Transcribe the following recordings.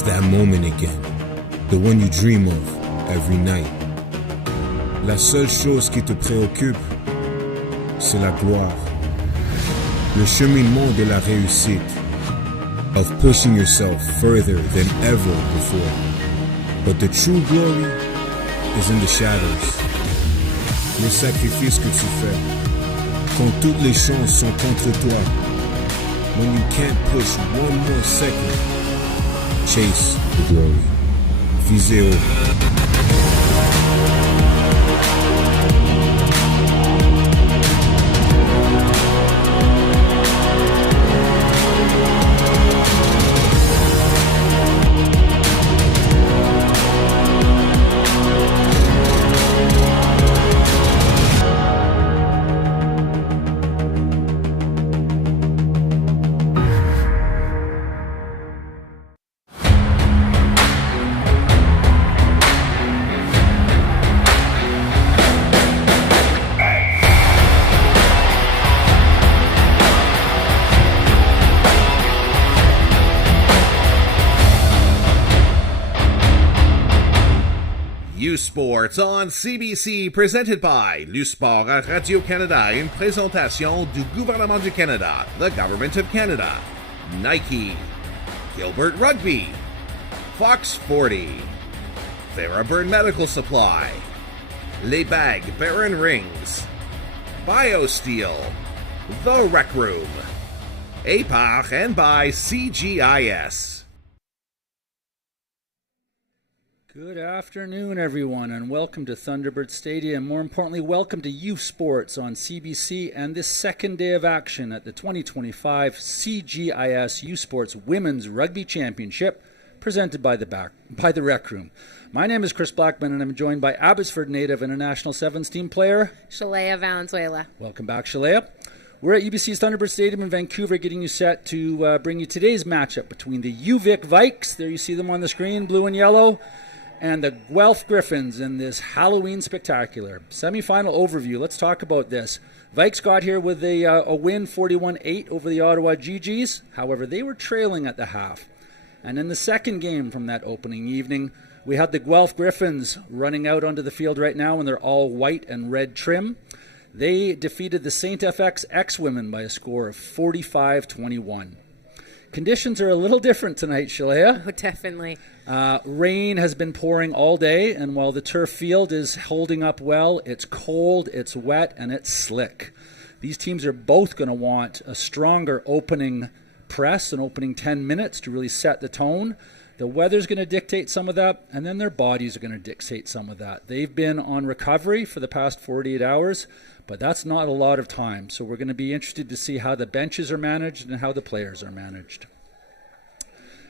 It's that moment again, the one you dream of every night. La seule chose qui te préoccupe, c'est la gloire. Le cheminement de la réussite, of pushing yourself further than ever before. But the true glory is in the shadows. Le sacrifice que tu fais, quand toutes les chances sont contre toi. When you can't push one more second, chase the glory. Visez haut. Sports on CBC, presented by Sport à Radio-Canada, une présentation du gouvernement du Canada, the Government of Canada, Nike, Gilbert Rugby, Fox 40, Thunderbird Medical Supply, Les Bagues Baron Rings, BioSteel, The Rec Room, APAR, and by CGIS. Good afternoon, everyone, and welcome to Thunderbird Stadium. More importantly, welcome to Youth Sports on CBC and this second day of action at the 2025 CGIS Youth Sports Women's Rugby Championship, presented by the Rec Room. My name is Chris Blackman, and I'm joined by Abbotsford native International Sevens team player Shalea Valenzuela. Welcome back, Shalea. We're at UBC's Thunderbird Stadium in Vancouver, getting you set to bring you today's matchup between the UVic Vikes, there you see them on the screen, blue and yellow, and the Guelph Gryphons in this Halloween spectacular. Semifinal overview. Let's talk about this. Vikes got here with a win, 41-8 over the Ottawa GGs. However, they were trailing at the half. And in the second game from that opening evening, we had the Guelph Gryphons running out onto the field right now in their all white and red trim. They defeated the St. FX X-Women by a score of 45-21. Conditions are a little different tonight, Shalea. Oh, definitely. Rain has been pouring all day, and while the turf field is holding up well, it's cold, it's wet, and it's slick. These teams are both going to want a stronger opening press, an opening 10 minutes to really set the tone. The weather's going to dictate some of that, and then their bodies are going to dictate some of that. They've been on recovery for the past 48 hours, but that's not a lot of time. So we're going to be interested to see how the benches are managed and how the players are managed.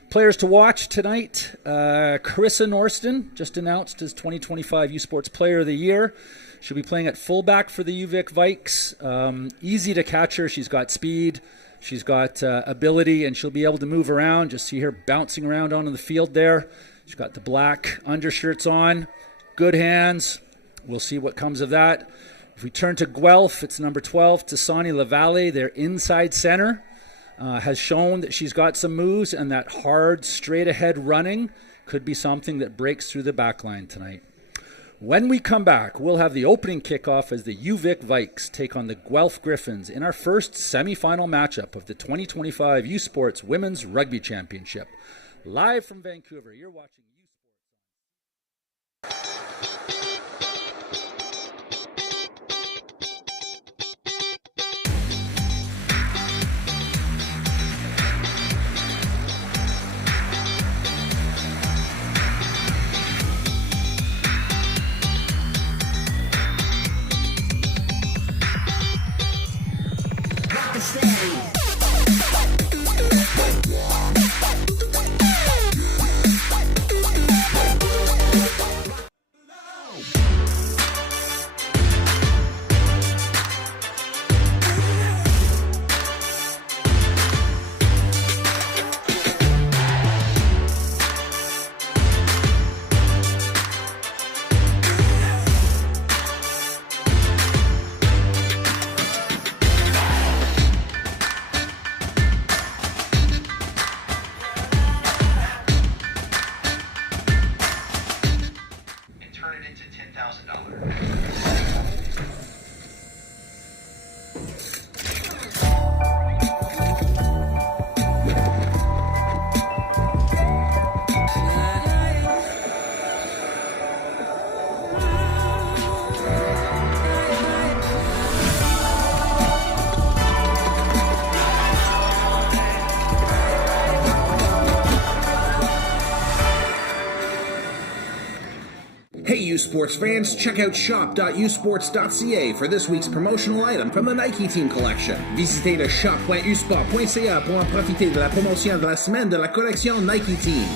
Players to watch tonight, Carissa Norston just announced as 2025 U Sports Player of the Year. She'll be playing at fullback for the UVic Vikes. Easy to catch her. She's got speed. She's got ability, and she'll be able to move around. Just see her bouncing around on the field there. She's got the black undershirts on. Good hands. We'll see what comes of that. If we turn to Guelph, it's number 12, Tassani Lavalle, their inside center. Has shown that she's got some moves, and that hard, straight-ahead running could be something that breaks through the back line tonight. When we come back, we'll have the opening kickoff as the UVic Vikes take on the Guelph Gryphons in our first semifinal matchup of the 2025 U Sports Women's Rugby Championship. Live from Vancouver, you're watching U Sports. U Sports fans, check out shop.usports.ca for this week's promotional item from the Nike Team Collection. Visitez le shop.usport.ca pour en profiter de la promotion de la semaine de la collection Nike Team.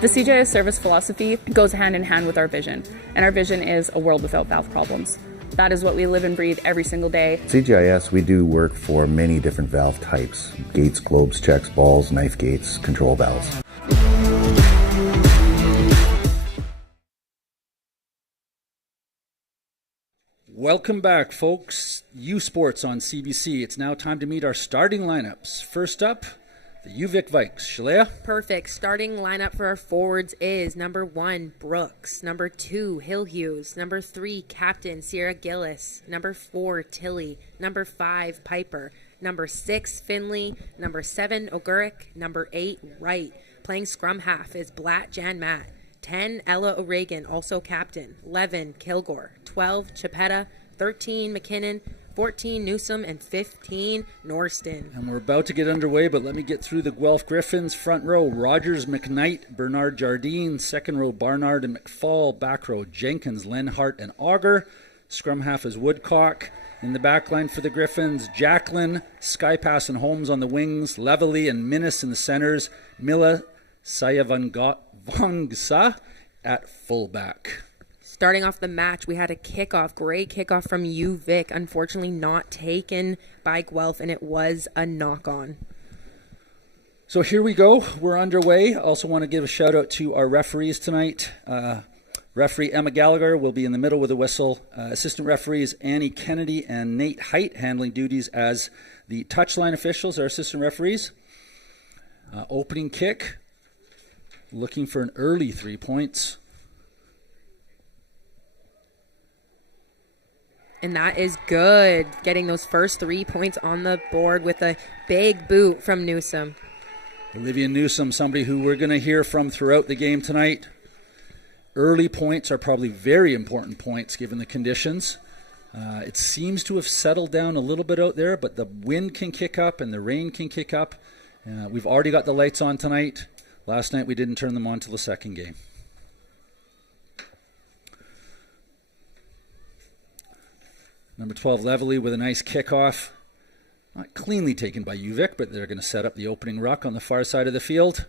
The CJS service philosophy goes hand in hand with our vision, and our vision is a world without valve problems. That is what we live and breathe every single day. CGIS, we do work for many different valve types: gates, globes, checks, balls, knife gates, control valves. Welcome back, folks. U Sports on CBC. It's now time to meet our starting lineups. First up, the UVic Vikes. Shalea? Perfect. Starting lineup for our forwards is number 1, Brooks. Number 2, Hill Hughes. Number 3, Captain Sierra Gillis. Number 4, Tilly. Number 5, Piper. Number 6, Finley. Number 7, Ogurick. Number 8, Wright. Playing scrum half is Blatt Jan Matt. 10, Ella O'Regan, also captain. 11, Kilgore. 12, Chapetta. 13, McKinnon. 14, Newsom, and 15, Norston. And we're about to get underway, but let me get through the Guelph Gryphons. Front row, Rogers, McKnight, Bernard Jardine. Second row, Barnard and McFall. Back row, Jenkins, Lenhart, and Auger. Scrum half is Woodcock. In the back line for the Gryphons, Jacqueline, Skypass and Holmes on the wings. Levely and Minnis in the centers. Mila Sayavangsa at fullback. Starting off the match, we had a kickoff, great kickoff from UVic, unfortunately not taken by Guelph, and it was a knock-on. So here we go. We're underway. Also want to give a shout out to our referees tonight. Referee Emma Gallagher will be in the middle with a whistle. Assistant referees Annie Kennedy and Nate Height handling duties as the touchline officials, our assistant referees. Opening kick, looking for an early 3 points. And that is good, getting those first 3 points on the board with a big boot from Newsom. Olivia Newsom, somebody who we're going to hear from throughout the game tonight. Early points are probably very important points given the conditions. It seems to have settled down a little bit out there, but the wind can kick up and the rain can kick up. We've already got the lights on tonight. Last night we didn't turn them on till the second game. Number 12, Levely, with a nice kickoff. Not cleanly taken by UVic, but they're going to set up the opening ruck on the far side of the field.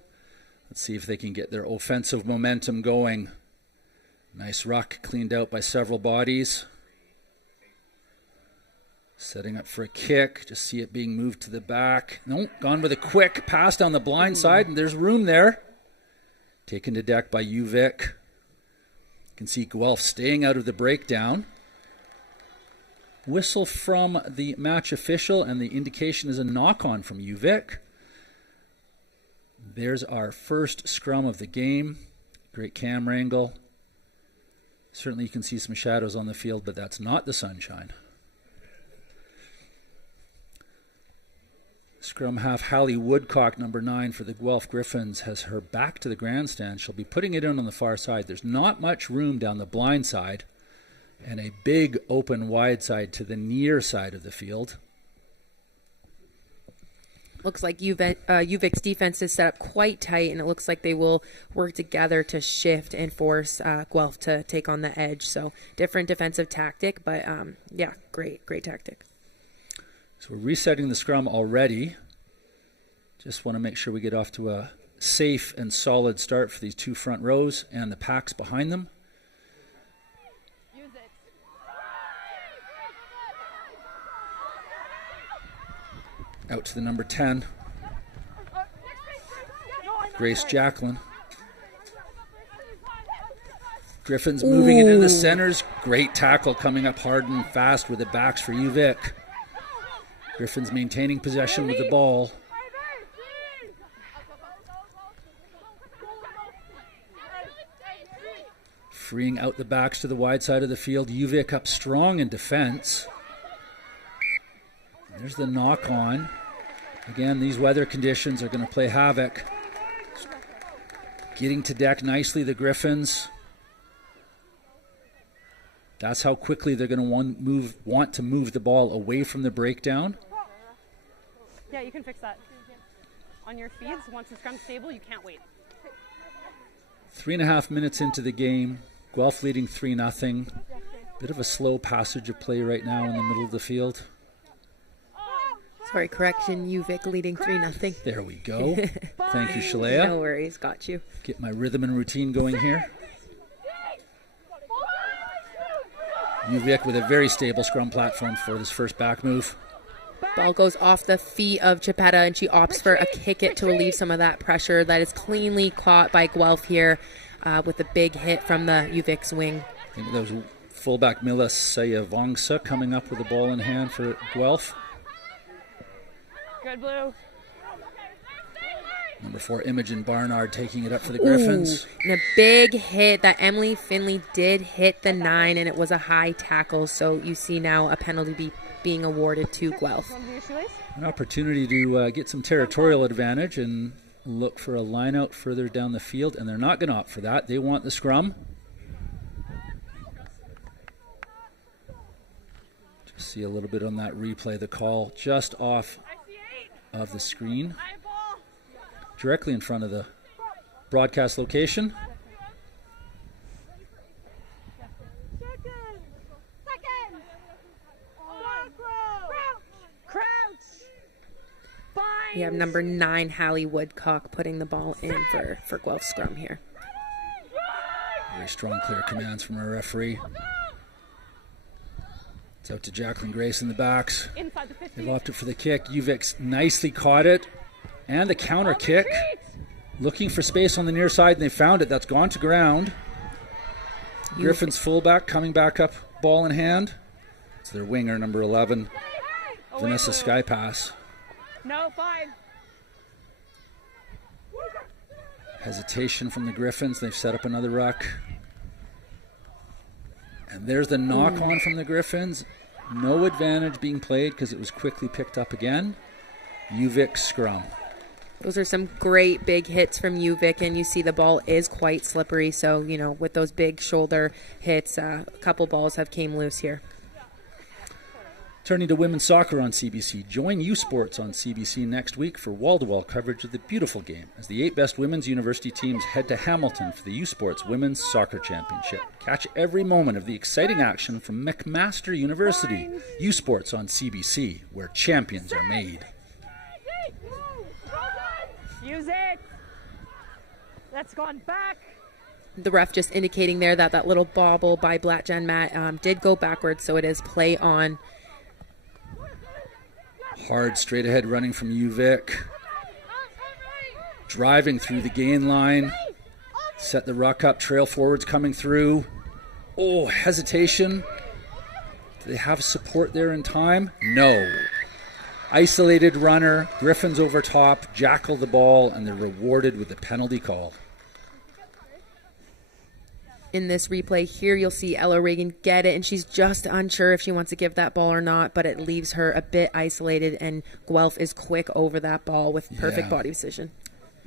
Let's see if they can get their offensive momentum going. Nice ruck, cleaned out by several bodies. Setting up for a kick. Just see it being moved to the back. No, gone with a quick pass down the blind side, and there's room there. Taken to deck by UVic. You can see Guelph staying out of the breakdown. Whistle from the match official, and the indication is a knock-on from UVic. There's our first scrum of the game. Great camera angle. Certainly you can see some shadows on the field, but that's not the sunshine. Scrum half Hallie Woodcock, number 9 for the Guelph Gryphons, has her back to the grandstand. She'll be putting it in on the far side. There's not much room down the blind side, and a big open wide side to the near side of the field. Looks like UVic's defense is set up quite tight, and it looks like they will work together to shift and force Guelph to take on the edge. So different defensive tactic, but yeah, great tactic. So we're resetting the scrum already. Just want to make sure we get off to a safe and solid start for these two front rows and the packs behind them. Out to the number 10, Grace Jacqueline. Gryphons moving into the centers. Great tackle coming up hard and fast with the backs for UVic. Gryphons maintaining possession with the ball. Freeing out the backs to the wide side of the field. UVic up strong in defense. There's the knock on. Again, these weather conditions are going to play havoc. Getting to deck nicely, the Gryphons. That's how quickly they're going to want to move the ball away from the breakdown. Yeah, you can fix that. On your feeds, once the scrum's stable, you can't wait. 3.5 minutes into the game. Guelph leading 3-0. Bit of a slow passage of play right now in the middle of the field. Sorry, correction, UVic leading 3-0. There we go. Thank you, Shalea. No worries, got you. Get my rhythm and routine going here. UVic with a very stable scrum platform for this first back move. Ball goes off the feet of Chipetta, and she opts for a kick it to relieve some of that pressure. That is cleanly caught by Guelph here with a big hit from the UVic's wing. I think that was fullback Mila Sayavangsa coming up with the ball in hand for Guelph. Good, Blue. Number 4, Imogen Barnard taking it up for the Gryphons. And a big hit that Emily Finley did hit the 9, and it was a high tackle. So you see now a penalty being awarded to Guelph. An opportunity to get some territorial advantage and look for a line out further down the field, and they're not going to opt for that. They want the scrum. Just see a little bit on that replay. The call just off of the screen, directly in front of the broadcast location. We have number 9, Hallie Woodcock, putting the ball in for Guelph scrum here. Very strong, clear commands from our referee. It's out to Jacqueline Grace in the backs. They've opted for the kick. UVic's nicely caught it. And the counter kick. Looking for space on the near side, and they found it. That's gone to ground. Gryphons fullback coming back up, ball in hand. It's their winger, number 11, Vanessa Skypass. No, fine. Hesitation from the Gryphons. They've set up another ruck. And there's the knock on from the Gryphons. No advantage being played because it was quickly picked up again. UVic scrum. Those are some great big hits from UVic, and you see the ball is quite slippery. So, you know, with those big shoulder hits, a couple balls have came loose here. Turning to women's soccer on CBC. Join U Sports on CBC next week for wall-to-wall coverage of the beautiful game as the 8 best women's university teams head to Hamilton for the U Sports Women's Soccer Championship. Catch every moment of the exciting action from McMaster University. U Sports on CBC, where champions are made. Use it. That's gone back. The ref just indicating there that that little bobble by Blackjan Matt did go backwards, so it is play on. Hard straight ahead running from UVic. Driving through the gain line. Set the ruck up, trail forwards coming through. Oh, hesitation. Do they have support there in time? No. Isolated runner, Gryphons over top, jackal the ball, and they're rewarded with the penalty call. In this replay here, you'll see Ella Reagan get it, and she's just unsure if she wants to give that ball or not, but it leaves her a bit isolated, and Guelph is quick over that ball with perfect body position.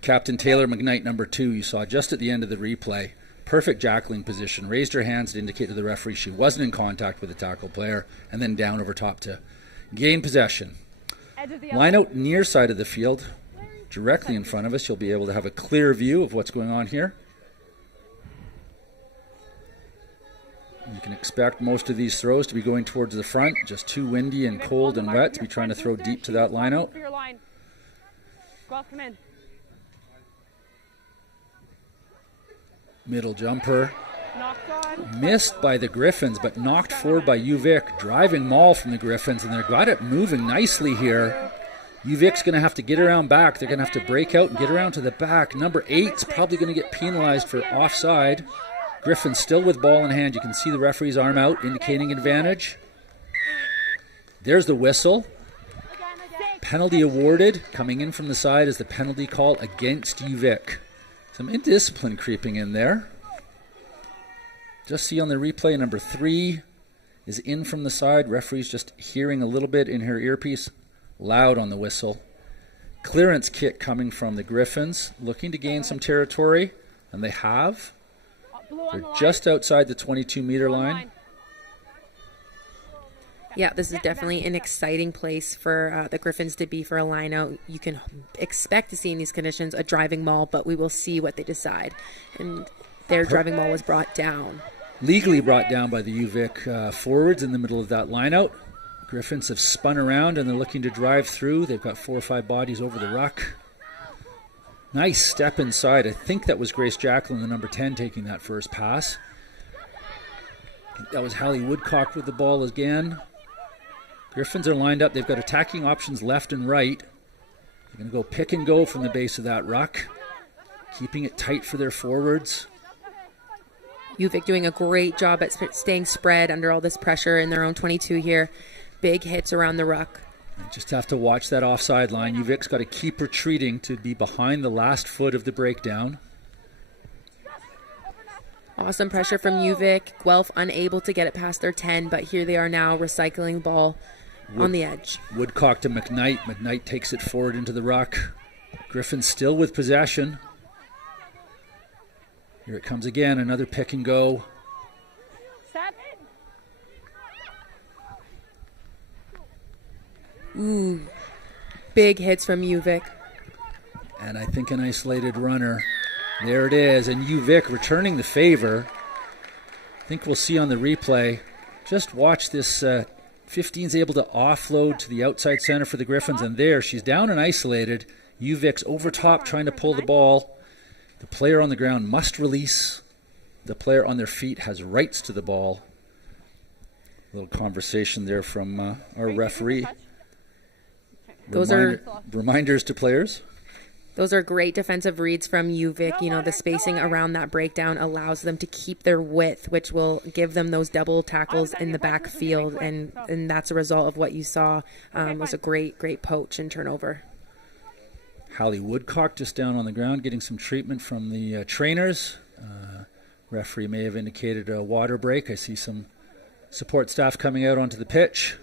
Captain Taylor McKnight, number 2, you saw just at the end of the replay. Perfect jackling position, raised her hands to indicate to the referee she wasn't in contact with the tackle player, and then down over top to gain possession. Line out near side of the field, directly in front of us. You'll be able to have a clear view of what's going on here. You can expect most of these throws to be going towards the front, just too windy and cold and wet to be trying to throw deep to that line out. Middle jumper. Missed by the Gryphons, but knocked forward by UVic. Driving maul from the Gryphons, and they've got it moving nicely here. UVic's going to have to get around back. They're going to have to break out and get around to the back. Number 8's probably going to get penalized for offside. Gryphons still with ball in hand. You can see the referee's arm out, indicating advantage. There's the whistle. Penalty awarded. Coming in from the side is the penalty call against UVic. Some indiscipline creeping in there. Just see on the replay, number 3 is in from the side. Referee's just hearing a little bit in her earpiece. Loud on the whistle. Clearance kick coming from the Gryphons, looking to gain some territory, and they have. They're just outside the 22-meter line. Yeah, this is definitely an exciting place for the Gryphons to be for a line-out. You can expect to see in these conditions a driving maul, but we will see what they decide. And their driving maul was brought down. Legally brought down by the UVic forwards in the middle of that line-out. Gryphons have spun around and they're looking to drive through. They've got 4 or 5 bodies over the ruck. Nice step inside. I think that was Grace Jacqueline, the number 10, taking that first pass. That was Hallie Woodcock with the ball again. Gryphons are lined up. They've got attacking options left and right. They're going to go pick and go from the base of that ruck, keeping it tight for their forwards. UVic doing a great job at staying spread under all this pressure in their own 22 here. Big hits around the ruck. You just have to watch that offside line. UVic's got to keep retreating to be behind the last foot of the breakdown. Awesome pressure from UVic. Guelph unable to get it past their 10, but here they are now recycling the ball on the edge. Woodcock to McKnight. McKnight takes it forward into the ruck. Gryphons still with possession. Here it comes again, another pick and go. Ooh, big hits from UVic. And I think an isolated runner. There it is, and UVic returning the favor. I think we'll see on the replay. Just watch this. 15's able to offload to the outside center for the Gryphons, and there, she's down and isolated. UVic's over top trying to pull the ball. The player on the ground must release. The player on their feet has rights to the ball. A little conversation there from our referee. Those are reminders to players. Those are great defensive reads from UVic. You know, the spacing around that breakdown allows them to keep their width, which will give them those double tackles in the backfield, and that's a result of what you saw. Was a great poach and turnover. Hallie Woodcock just down on the ground getting some treatment from the trainers. Referee may have indicated a water break. I see some support staff coming out onto the pitch,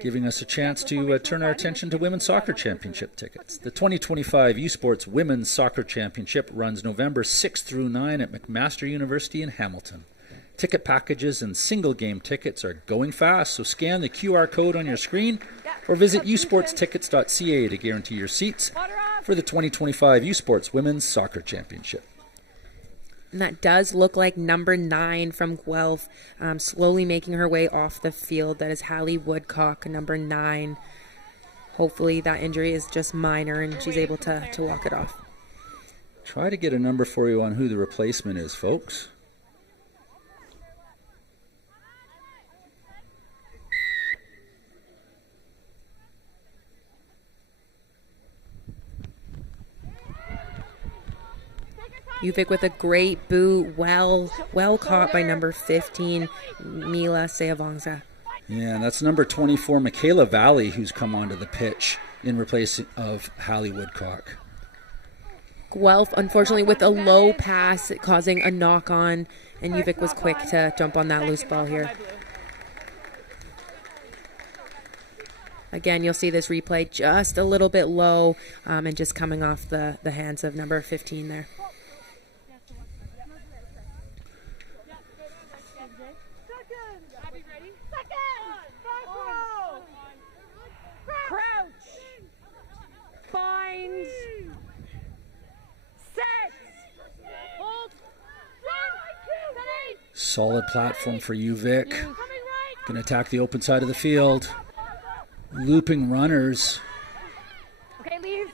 giving us a chance to turn our attention to Women's Soccer Championship tickets. The 2025 U Sports Women's Soccer Championship runs November 6 through 9 at McMaster University in Hamilton. Ticket packages and single game tickets are going fast, so scan the QR code on your screen or visit usportstickets.ca to guarantee your seats for the 2025 U Sports Women's Soccer Championship. And that does look like number 9 from Guelph, slowly making her way off the field. That is Hallie Woodcock, number 9. Hopefully that injury is just minor and she's able to walk it off. Try to get a number for you on who the replacement is, folks. UVic with a great boot, well caught by number 15, Mila Seavangsa. Yeah, and that's number 24, Michaela Valley, who's come onto the pitch in replace of Hallie Woodcock. Guelph, unfortunately, with a low pass, causing a knock-on, and UVic was quick to jump on that loose ball here. Again, you'll see this replay just a little bit low and just coming off the hands of number 15 there. Bind. Set. Hold. Solid platform for UVic. Going to attack the open side of the field. Looping runners. Okay, leave.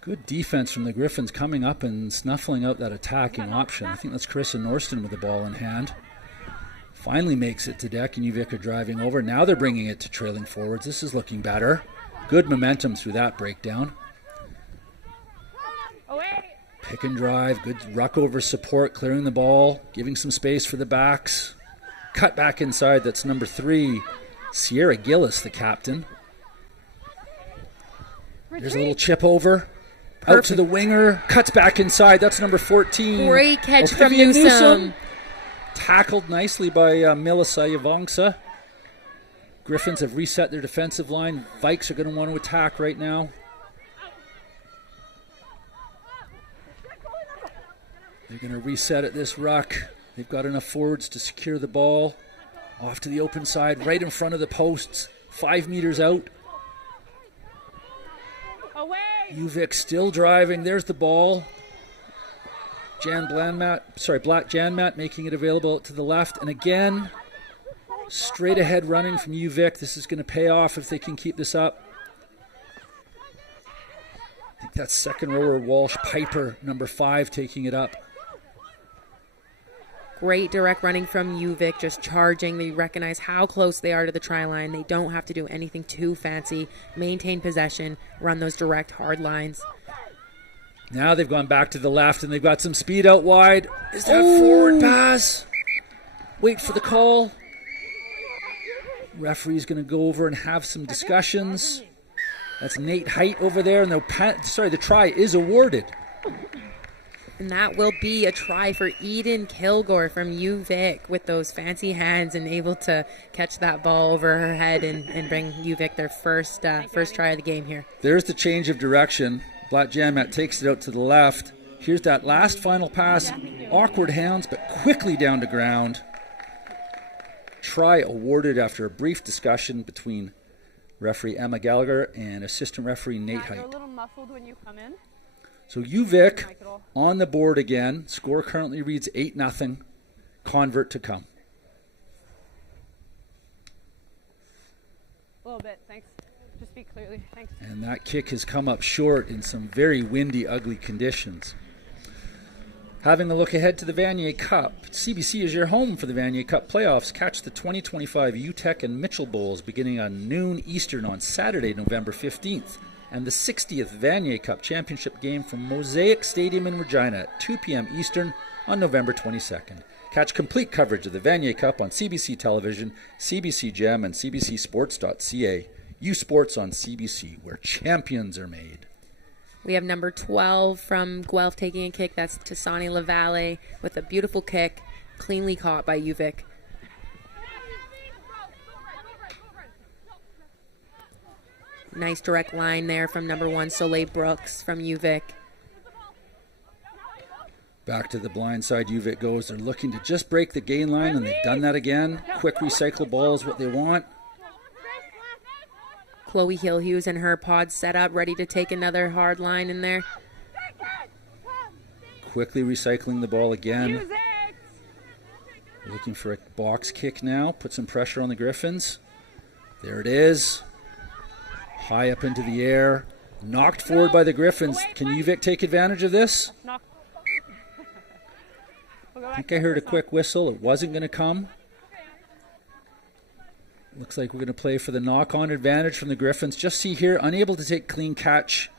Good defense from the Gryphons coming up and snuffling out that attacking option. I think that's Carissa Norston with the ball in hand. Finally makes it to deck, and UVic are driving over. Now they're bringing it to trailing forwards. This is looking better. Good momentum through that breakdown. Pick and drive, good ruck over support, clearing the ball, giving some space for the backs. Cut back inside, that's number 3, Sierra Gillis, the captain. There's a little chip over. Perfect. Out to the winger, cuts back inside, that's number 14. Great catch from Newsom. Tackled nicely by Melissa Yavongsa. Gryphons have reset their defensive line. Vikes are going to want to attack right now. They're going to reset at this ruck. They've got enough forwards to secure the ball. Off to the open side, right in front of the posts, 5 meters out. Away! UVic still driving. There's the ball. Black Janmat making it available to the left. And again, straight ahead running from UVic. This is going to pay off if they can keep this up. I think that's second rower Walsh Piper, number 5, taking it up. Great direct running from UVic, just charging. They recognize how close they are to the try line. They don't have to do anything too fancy. Maintain possession, run those direct hard lines. Now they've gone back to the left and they've got some speed out wide. Is that forward pass? Wait for the call. Referee's going to go over and have some discussions. That's Nate Height over there, and the try is awarded. And that will be a try for Eden Kilgore from UVic with those fancy hands and able to catch that ball over her head and bring UVic their first try of the game here. There's the change of direction. Black Janmat takes it out to the left. Here's that last final pass. Awkward hands, but quickly down to ground. Try awarded after a brief discussion between referee Emma Gallagher and assistant referee Nate Height. You're a little muffled when you come in. So UVic on the board again. Score currently reads 8-0. Convert to come. A little bit, thanks. Just speak clearly, thanks. And that kick has come up short in some very windy, ugly conditions. Having a look ahead to the Vanier Cup. CBC is your home for the Vanier Cup playoffs. Catch the 2025 UTEC and Mitchell Bowls beginning on noon Eastern on Saturday, November 15th. And the 60th Vanier Cup Championship game from Mosaic Stadium in Regina at 2 p.m. Eastern on November 22nd. Catch complete coverage of the Vanier Cup on CBC Television, CBC Gem, and cbcsports.ca. U Sports on CBC, where champions are made. We have number 12 from Guelph taking a kick. That's Tassani Lavalle with a beautiful kick, cleanly caught by UVic. Nice direct line there from number 1, Soleil Brooks from UVic. Back to the blind side, UVic goes. They're looking to just break the gain line, and they've done that again. Quick recycle ball is what they want. Chloe Hillhughes and her pod set up, ready to take another hard line in there. Quickly recycling the ball again. Looking for a box kick now. Put some pressure on the Gryphons. There it is. High up into the air. Knocked forward by the Gryphons. Can UVic take advantage of this? I think I heard a quick whistle. It wasn't going to come. Looks like we're going to play for the knock-on advantage from the Gryphons. Just see here, unable to take clean catch.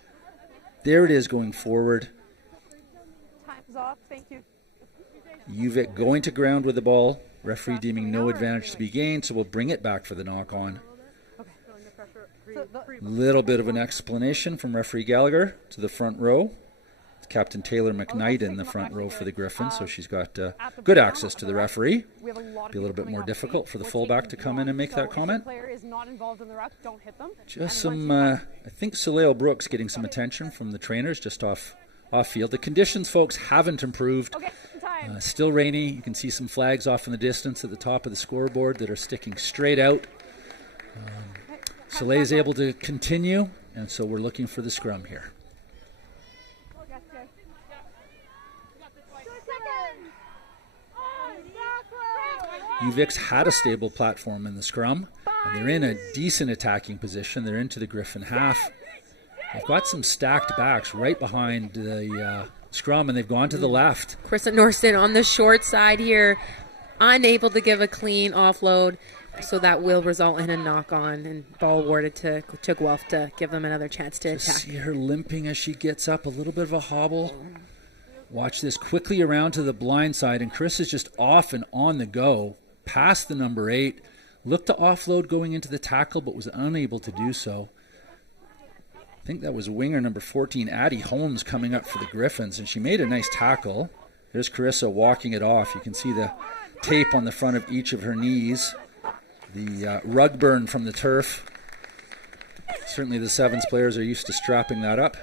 There it is going forward. Time's off, thank you. UVic going to ground with the ball. Referee deeming no advantage to be gained, so we'll bring it back for the knock-on. Little bit of an explanation from referee Gallagher to the front row. It's Captain Taylor McKnight in the front row for the Gryphons, so she's got good access to the referee. Be a little bit more difficult for the fullback to come in and make that comment. Just some, I think Soleil Brooks getting some attention from the trainers just off field. The conditions, folks, haven't improved. Still rainy. You can see some flags off in the distance at the top of the scoreboard that are sticking straight out. Soleil is able to continue, and so we're looking for the scrum here. UVic's had a stable platform in the scrum, and they're in a decent attacking position. They're into the Gryphon half. They've got some stacked backs right behind the scrum, and they've gone to the left. Krista Norston on the short side here, unable to give a clean offload, so that will result in a knock-on and ball awarded to Guelph to give them another chance to attack. See her limping as she gets up, a little bit of a hobble. Watch this quickly around to the blind side, and Chris is just off and on the go. Past the number 8, looked to offload going into the tackle, but was unable to do so. I think that was winger number 14, Addie Holmes, coming up for the Gryphons, and she made a nice tackle. There's Carissa walking it off. You can see the tape on the front of each of her knees. The rug burn from the turf. Certainly the Sevens players are used to strapping that up.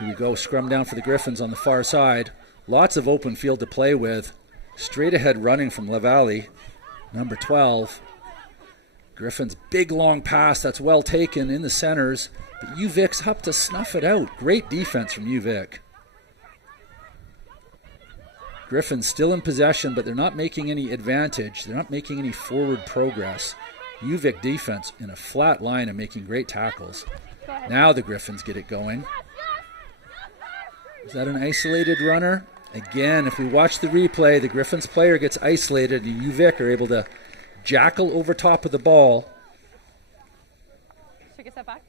Here we go, scrum down for the Gryphons on the far side. Lots of open field to play with. Straight ahead running from Lavalle. Number 12, Gryphons, big long pass. That's well taken in the centers. But UVic's up to snuff it out. Great defense from UVic. Gryphons still in possession, but they're not making any advantage. They're not making any forward progress. UVic defense in a flat line and making great tackles. Now the Gryphons get it going. Is that an isolated runner? Again, if we watch the replay, the Gryphons player gets isolated and UVic are able to jackal over top of the ball. Take a step back.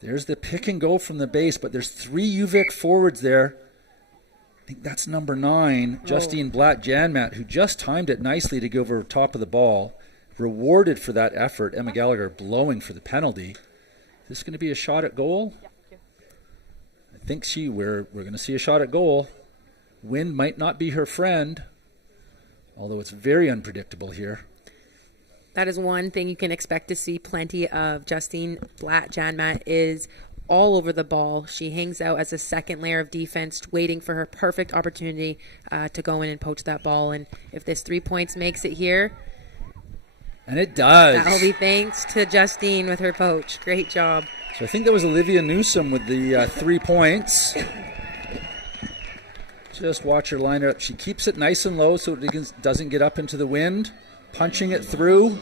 There's the pick and go from the base, but there's 3 UVic forwards there. I think that's number 9, Justine Blatt-Janmat, who just timed it nicely to go over top of the ball. Rewarded for that effort. Emma Gallagher blowing for the penalty. Is this going to be a shot at goal? Yeah, I think we're going to see a shot at goal. Wind might not be her friend, although it's very unpredictable here. That is one thing you can expect to see plenty of. Justine Blatt-Janmat is all over the ball. She hangs out as a second layer of defense, waiting for her perfect opportunity to go in and poach that ball. And if this 3 points makes it here, and it does. That'll be thanks to Justine with her poach. Great job. So I think that was Olivia Newsom with the 3 points. Just watch her line up. She keeps it nice and low so it doesn't get up into the wind. Punching it through.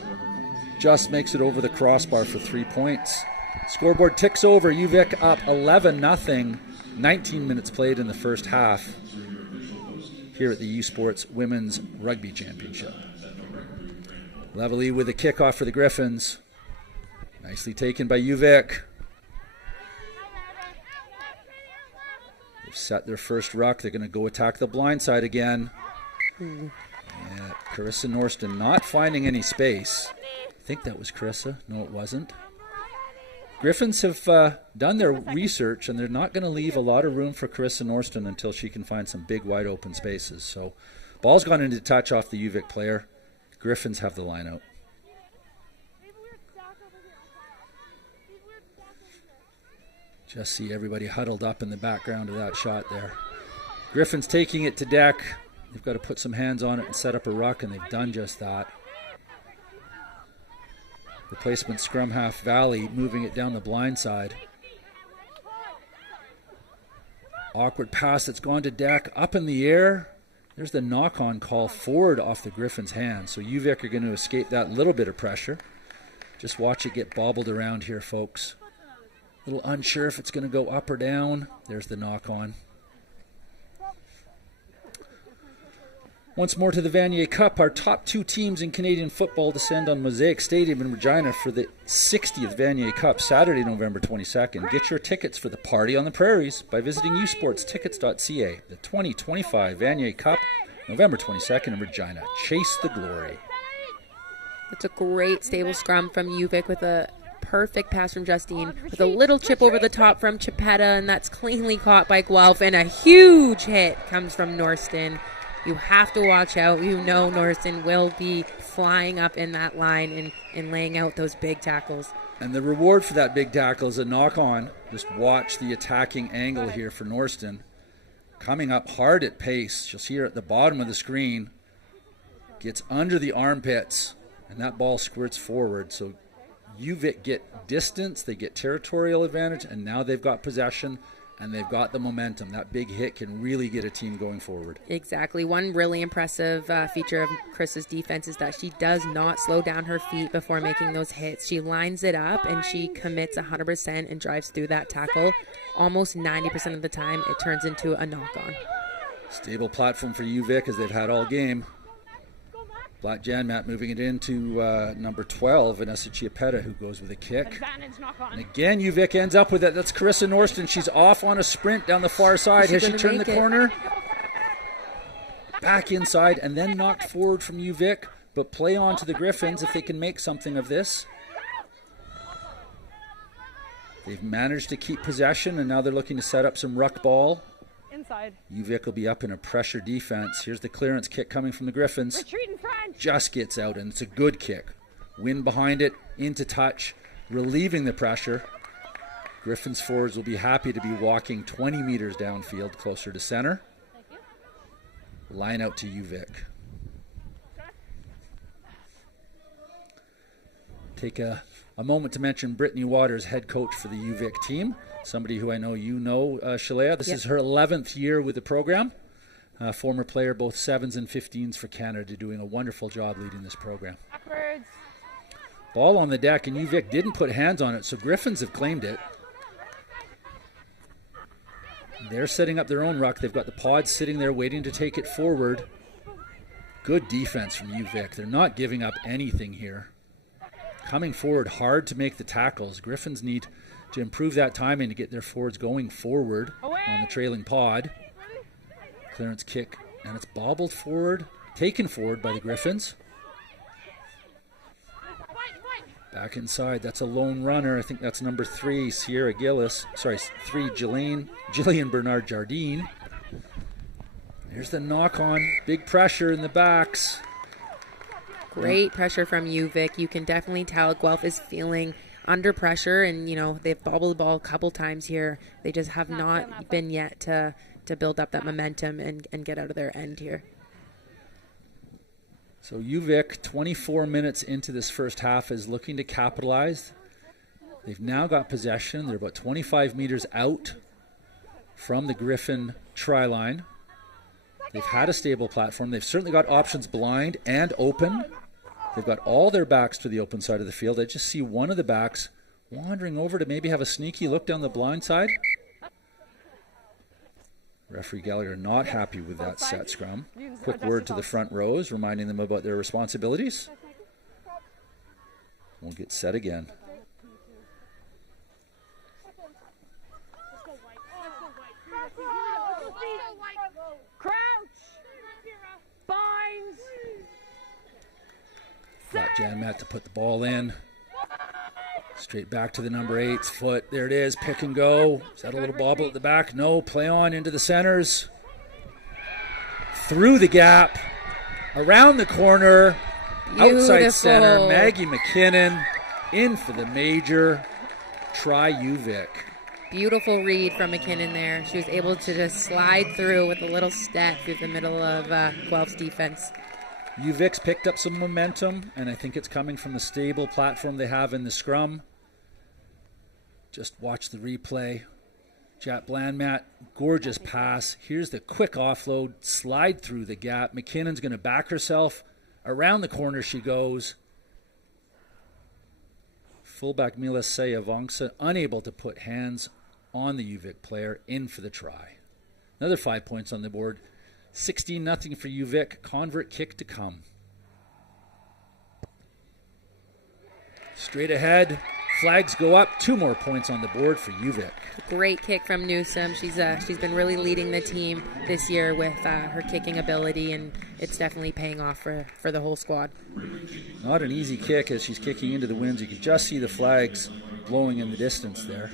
Just makes it over the crossbar for 3 points. Scoreboard ticks over. UVic up 11-0. 19 minutes played in the first half here at the U Sports Women's Rugby Championship. Levely with a kickoff for the Gryphons. Nicely taken by UVic. They've set their first ruck. They're going to go attack the blind side again. Yeah, Carissa Norston not finding any space. I think that was Carissa. No, it wasn't. Gryphons have done their research, and they're not going to leave a lot of room for Carissa Norston until she can find some big, wide open spaces. So, ball's gone into touch off the UVic player. Gryphons have the line out. Just see everybody huddled up in the background of that shot there. Gryphons taking it to deck. They've got to put some hands on it and set up a ruck, and they've done just that. Replacement scrum half Valley moving it down the blind side. Awkward pass that's gone to deck, up in the air. There's the knock-on call forward off the Gryphons' hand. So UVic are going to escape that little bit of pressure. Just watch it get bobbled around here, folks. A little unsure if it's going to go up or down. There's the knock-on. Once more to the Vanier Cup. Our top 2 teams in Canadian football descend on Mosaic Stadium in Regina for the 60th Vanier Cup, Saturday, November 22nd. Get your tickets for the Party on the Prairies by visiting usportstickets.ca. The 2025 Vanier Cup, November 22nd in Regina. Chase the glory. It's a great stable scrum from UVic with a perfect pass from Justine, with a little chip over the top from Chipetta, and that's cleanly caught by Guelph, and a huge hit comes from Norston. You have to watch out. You know Norston will be flying up in that line and laying out those big tackles. And the reward for that big tackle is a knock-on. Just watch the attacking angle here for Norston. Coming up hard at pace. You'll see her at the bottom of the screen. Gets under the armpits, and that ball squirts forward. So UVic get distance, they get territorial advantage, and now they've got possession. And they've got the momentum. That big hit can really get a team going forward. Exactly. One really impressive feature of Chris's defense is that she does not slow down her feet before making those hits. She lines it up and she commits 100% and drives through that tackle. Almost 90% of the time, it turns into a knock-on. Stable platform for UVic as they've had all game. Blatt-Janmat moving it into number 12, Vanessa Chiapetta, who goes with a kick. And again, UVic ends up with it. That's Carissa Norston. She's off on a sprint down the far side. Has she turned the corner? Back inside and then knocked forward from UVic, but play on to the Gryphons if they can make something of this. They've managed to keep possession, and now they're looking to set up some ruck ball. Inside. UVic will be up in a pressure defense. Here's the clearance kick coming from the Gryphons. Just gets out, and it's a good kick. Wind behind it, into touch, relieving the pressure. Gryphons forwards will be happy to be walking 20 meters downfield closer to center. Line out to UVic. Take a moment to mention Brittany Waters, head coach for the UVic team, somebody who I know Shalea. This is her 11th year with the program. Former player, both 7s and 15s for Canada, doing a wonderful job leading this program. Backwards. Ball on the deck, and UVic didn't put hands on it, so Gryphons have claimed it. They're setting up their own ruck. They've got the pods sitting there waiting to take it forward. Good defense from UVic. They're not giving up anything here. Coming forward hard to make the tackles. Gryphons need to improve that timing to get their forwards going forward on the trailing pod. Clearance kick, and it's bobbled forward, taken forward by the Gryphons. Back inside, that's a lone runner. I think that's number 3, Sierra Gillis. Sorry, 3, Jillian Bernard Jardine. There's the knock on. Big pressure in the backs. Great pressure from UVic. You can definitely tell Guelph is feeling under pressure, and they've bobbled the ball a couple times here. They just have not been yet to build up that momentum and get out of their end here. So UVic, 24 minutes into this first half, is looking to capitalize. They've now got possession. They're about 25 meters out from the Gryphon try line. They've had a stable platform. They've certainly got options blind and open. They've got all their backs to the open side of the field. I just see one of the backs wandering over to maybe have a sneaky look down the blind side. Referee Gallagher not happy with that set scrum. Quick word to the front rows, reminding them about their responsibilities. We'll get set again. Crouch. Binds. Flat jam mat to put the ball in. Straight back to the number 8's foot. There it is. Pick and go. Is that a little bobble at the back? No. Play on into the centers. Through the gap. Around the corner. Beautiful. Outside center. Maggie McKinnon in for the major. Try UVic. Beautiful read from McKinnon there. She was able to just slide through with a little step through the middle of Guelph's defense. UVic's picked up some momentum, and I think it's coming from the stable platform they have in the scrum. Just watch the replay. Jat Blandmat, gorgeous pass. Here's the quick offload, slide through the gap. McKinnon's going to back herself. Around the corner she goes. Fullback Mila Sayavongsa unable to put hands on the UVic player, in for the try. Another 5 points on the board. 16-0 for UVic. Convert kick to come. Straight ahead. Flags go up. 2 more points on the board for UVic. Great kick from Newsom. She's been really leading the team this year with her kicking ability, and it's definitely paying off for the whole squad. Not an easy kick as she's kicking into the winds. You can just see the flags blowing in the distance there.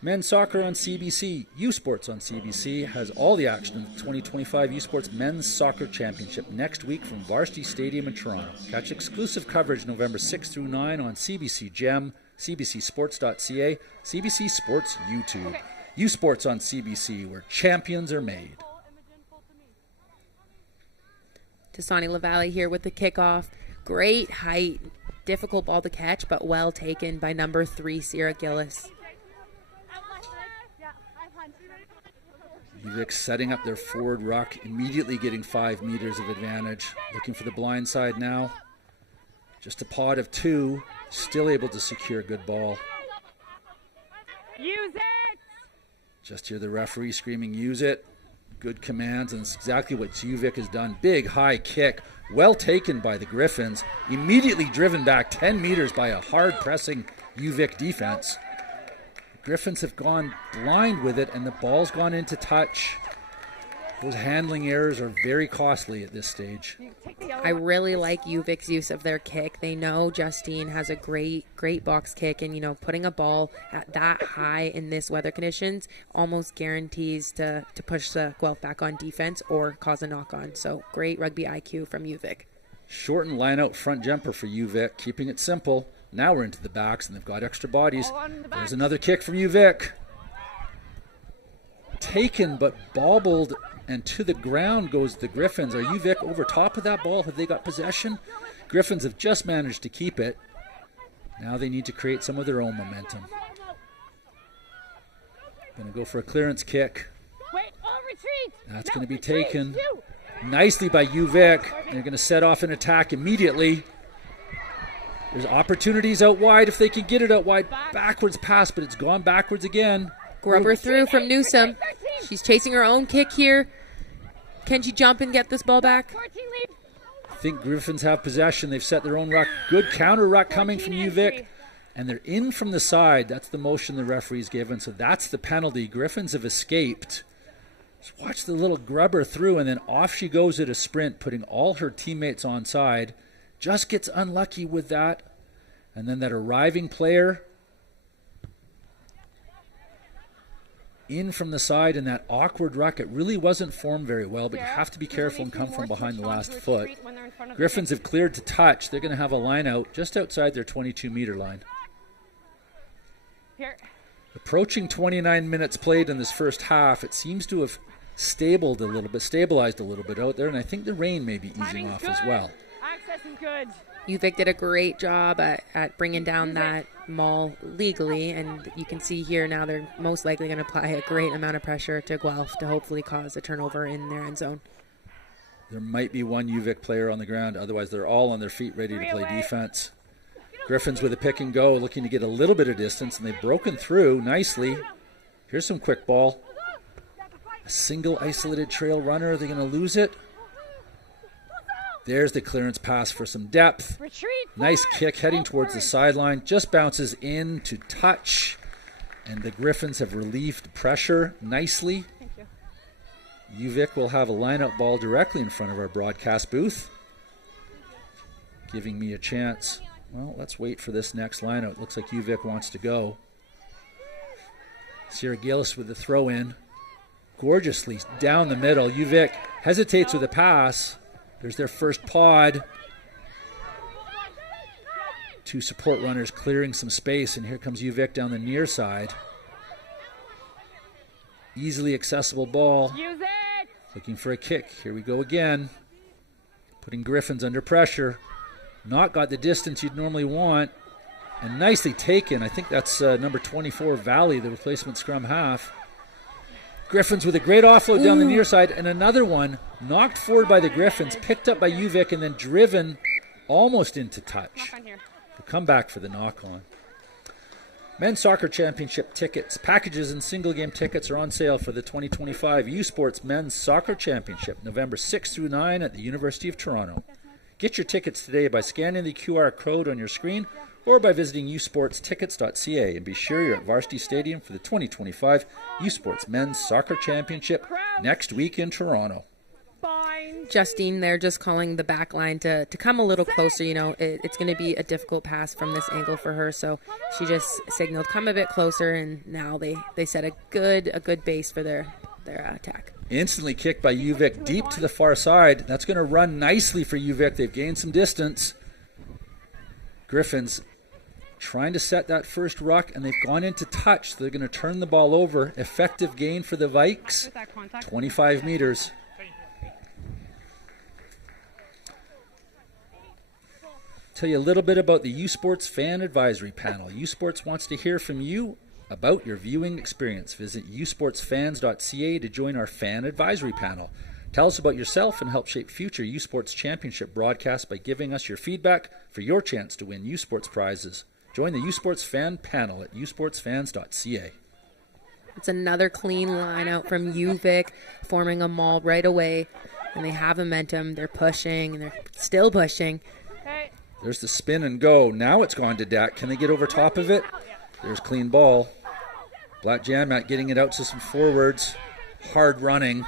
Men's soccer on CBC, U Sports on CBC has all the action in the 2025 U Sports Men's Soccer Championship next week from Varsity Stadium in Toronto. Catch exclusive coverage November 6 through 9 on CBC Gem, CBCSports.ca, CBC Sports YouTube. U Sports on CBC, where champions are made. Tasani LaValle here with the kickoff. Great height, difficult ball to catch, but well taken by number 3, Sierra Gillis. UVic setting up their forward ruck, immediately getting 5 meters of advantage. Looking for the blind side now. Just a pod of 2, still able to secure a good ball. Use it! Just hear the referee screaming, use it. Good commands, and it's exactly what UVic has done. Big high kick, well taken by the Gryphons. Immediately driven back 10 meters by a hard-pressing UVic defense. Gryphons have gone blind with it, and the ball's gone into touch. Those handling errors are very costly at this stage. I really like UVic's use of their kick. They know Justine has a great box kick, and putting a ball at that high in this weather conditions almost guarantees to push the Guelph back on defense or cause a knock-on. So great rugby IQ from UVic. Shortened line-out front jumper for UVic, keeping it simple. Now we're into the backs, and they've got extra bodies. There's another kick from UVic. Taken but bobbled, and to the ground goes the Gryphons. Are UVic over top of that ball? Have they got possession? Gryphons have just managed to keep it. Now they need to create some of their own momentum. Going to go for a clearance kick. That's going to be taken nicely by UVic. They're going to set off an attack immediately. There's opportunities out wide if they can get it out wide. Backwards pass, but it's gone backwards again. Grubber through from Newsom. She's chasing her own kick here. Can she jump and get this ball back? I think Gryphons have possession. They've set their own ruck. Good counter ruck coming from UVic. And they're in from the side. That's the motion the referee's given. So that's the penalty. Gryphons have escaped. Just watch the little grubber through, and then off she goes at a sprint, putting all her teammates on side. Just gets unlucky with that. And then that arriving player in from the side in that awkward ruck. It really wasn't formed very well, but you have to be careful and come from behind the last foot. Gryphons have cleared to touch. They're going to have a line out just outside their 22-meter line. Approaching 29 minutes played in this first half, it seems to have stabilized a little bit out there, and I think the rain may be easing off as well. Access is good. UVic did a great job at bringing down that maul legally, and you can see here now they're most likely going to apply a great amount of pressure to Guelph to hopefully cause a turnover in their end zone. There might be one UVic player on the ground, otherwise they're all on their feet ready to play defense. Gryphons with a pick and go, looking to get a little bit of distance, and they've broken through nicely. Here's some quick ball. A single isolated trail runner. Are they going to lose it? There's the clearance pass for some depth. Nice kick heading towards the sideline. Just bounces in to touch. And the Gryphons have relieved pressure nicely. UVic will have a line-out ball directly in front of our broadcast booth, giving me a chance. Well, let's wait for this next line-out. Looks like UVic wants to go. Sierra Gillis with the throw-in. Gorgeously down the middle. UVic hesitates with a pass. There's their first pod. Two support runners clearing some space, and here comes UVic down the near side. Easily accessible ball. Looking for a kick. Here we go again. Putting Gryphons under pressure. Not got the distance you'd normally want. And nicely taken. I think that's number 24, Valley, the replacement scrum half. Gryphons with a great offload down the near side. And another one knocked forward by the Gryphons, picked up by UVic, and then driven almost into touch. The comeback for the knock-on. Men's Soccer Championship tickets, packages, and single-game tickets are on sale for the 2025 U Sports Men's Soccer Championship, November 6 through 9 at the University of Toronto. Get your tickets today by scanning the QR code on your screen or by visiting usportstickets.ca, and be sure you're at Varsity Stadium for the 2025 U Sports Men's Soccer Championship next week in Toronto. Justine there just calling the back line to come a little closer. You know, it's going to be a difficult pass from this angle for her, so she just signaled come a bit closer, and now they set a good base for their attack. Instantly kicked by UVic deep to the far side. That's going to run nicely for UVic. They've gained some distance. Gryphons trying to set that first ruck, and they've gone into touch. They're going to turn the ball over. Effective gain for the Vikes. 25 meters. Tell you a little bit about the U Sports Fan Advisory Panel. U Sports wants to hear from you about your viewing experience. Visit usportsfans.ca to join our fan advisory panel. Tell us about yourself and help shape future U Sports Championship broadcasts by giving us your feedback for your chance to win U Sports prizes. Join the U Sports Fan panel at usportsfans.ca. It's another clean line out from UVic, forming a maul right away, and they have momentum. They're pushing, and they're still pushing. There's the spin and go. Now it's gone to deck. Can they get over top of it? There's clean ball. Black Janmat getting it out to some forwards. Hard running.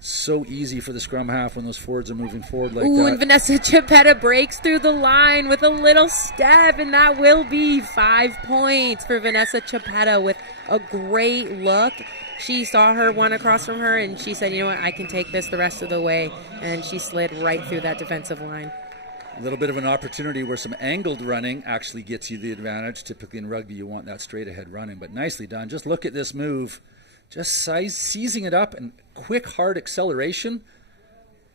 So easy for the scrum half when those forwards are moving forward like that. And Vanessa Chapetta breaks through the line with a little step, and that will be 5 points for Vanessa Chapetta with a great look. She saw her one across from her, and she said, you know what, I can take this the rest of the way. And she slid right through that defensive line. A little bit of an opportunity where some angled running actually gets you the advantage. Typically in rugby, you want that straight ahead running, but nicely done. Just look at this move. Just seizing it up and quick, hard acceleration.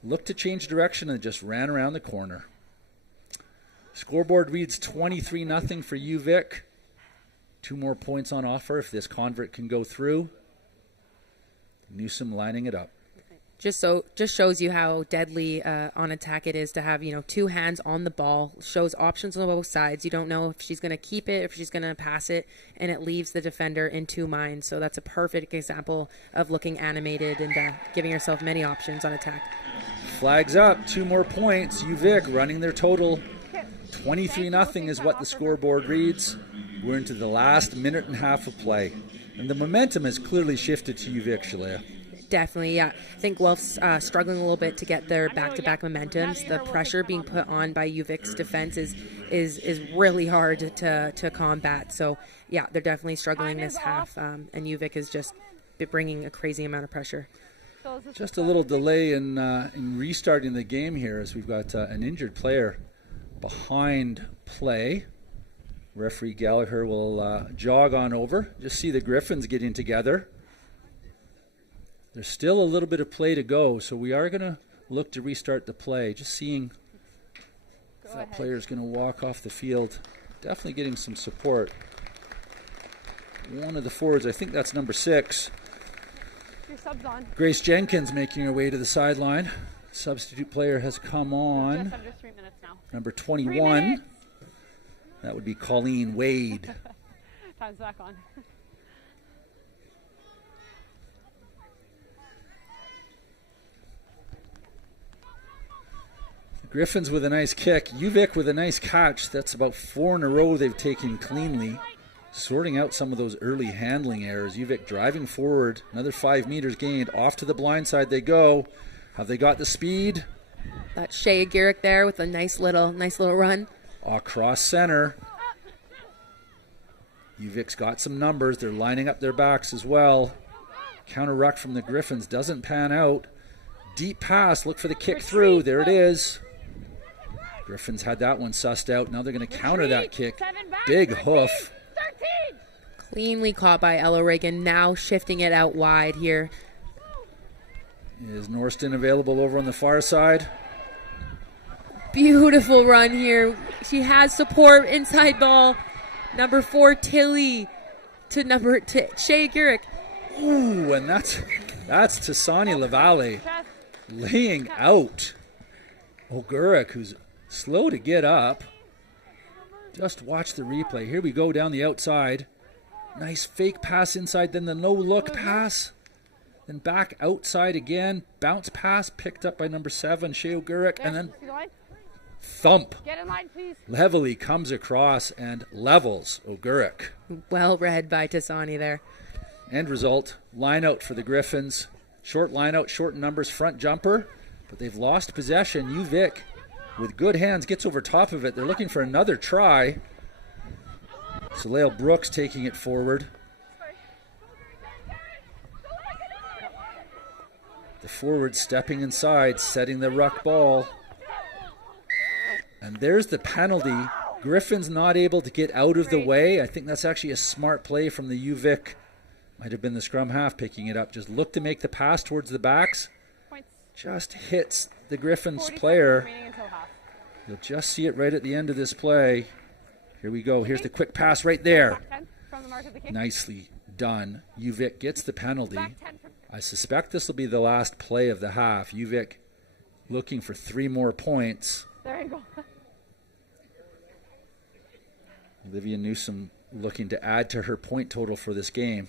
Looked to change direction and just ran around the corner. Scoreboard reads 23-0 for UVic. 2 more points on offer if this convert can go through. Newsom lining it up. Just shows you how deadly on attack it is to have 2 hands on the ball. Shows options on both sides. You don't know if she's going to keep it, if she's going to pass it, and it leaves the defender in 2 minds. So that's a perfect example of looking animated and giving yourself many options on attack. Flags up, 2 more points. UVic running their total. 23-0 is what the scoreboard reads. We're into the last minute and a half of play, and the momentum has clearly shifted to UVic, Shalea. Definitely, yeah. I think Guelph's struggling a little bit to get their back-to-back momentums. The pressure being put on by UVic's defense is really hard to combat. So, yeah, they're definitely struggling this half, and UVic is just bringing a crazy amount of pressure. Just a little delay in restarting the game here as we've got an injured player behind play. Referee Gallagher will jog on over. Just see the Gryphons getting together. There's still a little bit of play to go, so we are going to look to restart the play. Just seeing if that player is going to walk off the field. Definitely getting some support. One of the forwards, I think that's number 6. Your sub's on. Grace Jenkins making her way to the sideline. Substitute player has come on. Just under 3 minutes now. Number 21. That would be Colleen Wade. Time's back on. Gryphons with a nice kick. UVic with a nice catch. That's about 4 in a row they've taken cleanly. Sorting out some of those early handling errors. UVic driving forward. Another 5 meters gained. Off to the blind side they go. Have they got the speed? That's Shea Garrick there with a nice little run. Across center. UVic's got some numbers. They're lining up their backs as well. Counter ruck from the Gryphons doesn't pan out. Deep pass. Look for the kick through. There it is. Gryphons had that one sussed out. Now they're going to counter that kick. Big hoof. Cleanly caught by Ella Reagan. Now shifting it out wide here. Is Norston available over on the far side? Beautiful run here. She has support. Inside ball. Number 4, Tilly to Shea Garrick. Ooh, and that's Tassani Lavalle laying out O'Gurrick, who's slow to get up. Just watch the replay. Here we go down the outside. Nice fake pass inside, then the no-look pass. Then back outside again. Bounce pass picked up by number 7, Shea O'Gurrick, and then thump. Get in line, please. Levelly comes across and levels O'Gurrick. Well read by Tassani there. End result, line out for the Gryphons. Short line out, short numbers, front jumper, but they've lost possession. UVic, with good hands, gets over top of it. They're looking for another try. Soleil Brooks taking it forward. The forward stepping inside, setting the ruck ball. And there's the penalty. Gryphons not able to get out of the way. I think that's actually a smart play from the UVic. Might have been the scrum half picking it up. Just look to make the pass towards the backs. Just hits the Gryphons player. You'll just see it right at the end of this play. Here we go. Here's the quick pass right there. Nicely done. UVic gets the penalty. I suspect this will be the last play of the half. UVic looking for 3 more points. There you go. Olivia Newsom looking to add to her point total for this game.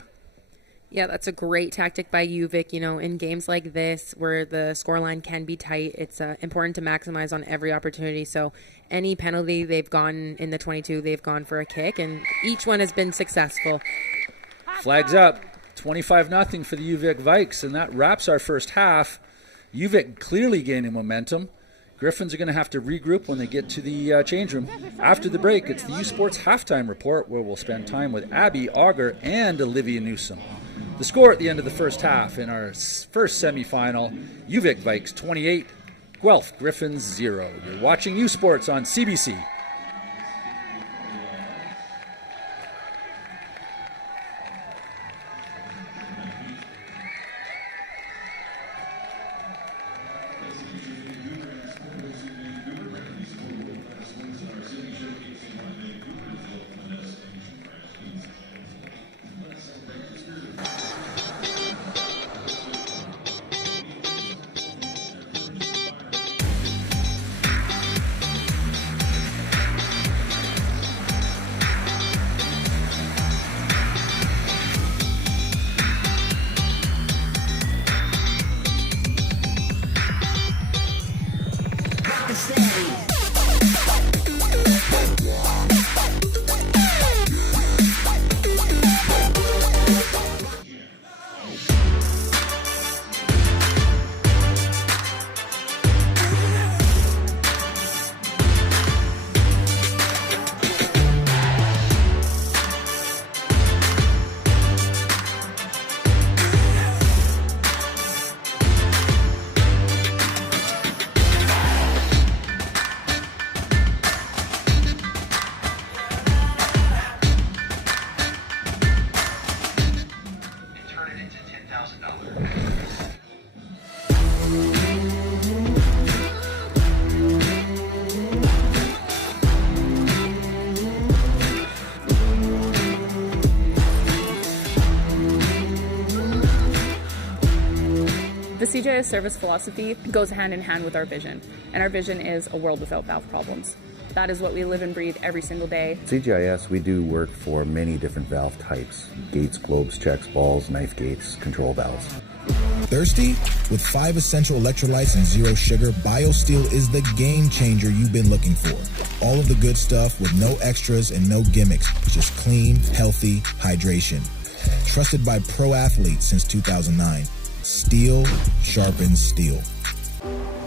Yeah, that's a great tactic by UVic. You know, in games like this where the scoreline can be tight, it's important to maximize on every opportunity. So any penalty they've gone in the 22, they've gone for a kick, and each one has been successful. Flags up. 25-0 for the UVic Vikes, and that wraps our first half. UVic clearly gaining momentum. Gryphons are going to have to regroup when they get to the change room. After the break, it's the U Sports Halftime Report, where we'll spend time with Abby Auger and Olivia Newsom. The score at the end of the first half in our first semifinal, UVic Vikes 28, Guelph Gryphons 0. You're watching U Sports on CBC. The CJS service philosophy goes hand in hand with our vision, and our vision is a world without valve problems. That is what we live and breathe every single day. CGIS, we do work for many different valve types: gates, globes, checks, balls, knife gates, control valves. Thirsty? With 5 essential electrolytes and 0 sugar, BioSteel is the game changer you've been looking for. All of the good stuff with no extras and no gimmicks, just clean, healthy hydration. Trusted by pro athletes since 2009. Steel sharpens steel.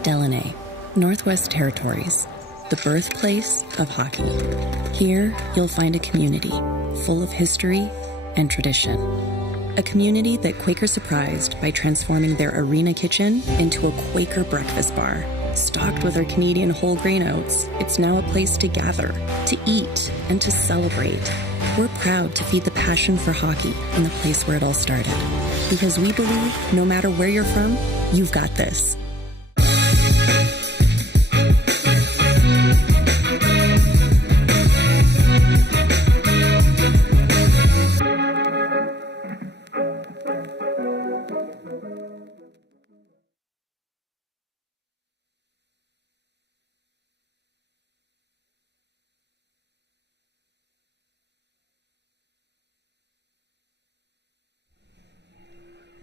Delaney, Northwest Territories, the birthplace of hockey. Here, you'll find a community full of history and tradition. A community that Quaker surprised by transforming their arena kitchen into a Quaker breakfast bar. Stocked with our Canadian whole grain oats, it's now a place to gather, to eat, and to celebrate. We're proud to feed the passion for hockey in the place where it all started. Because we believe, no matter where you're from, you've got this.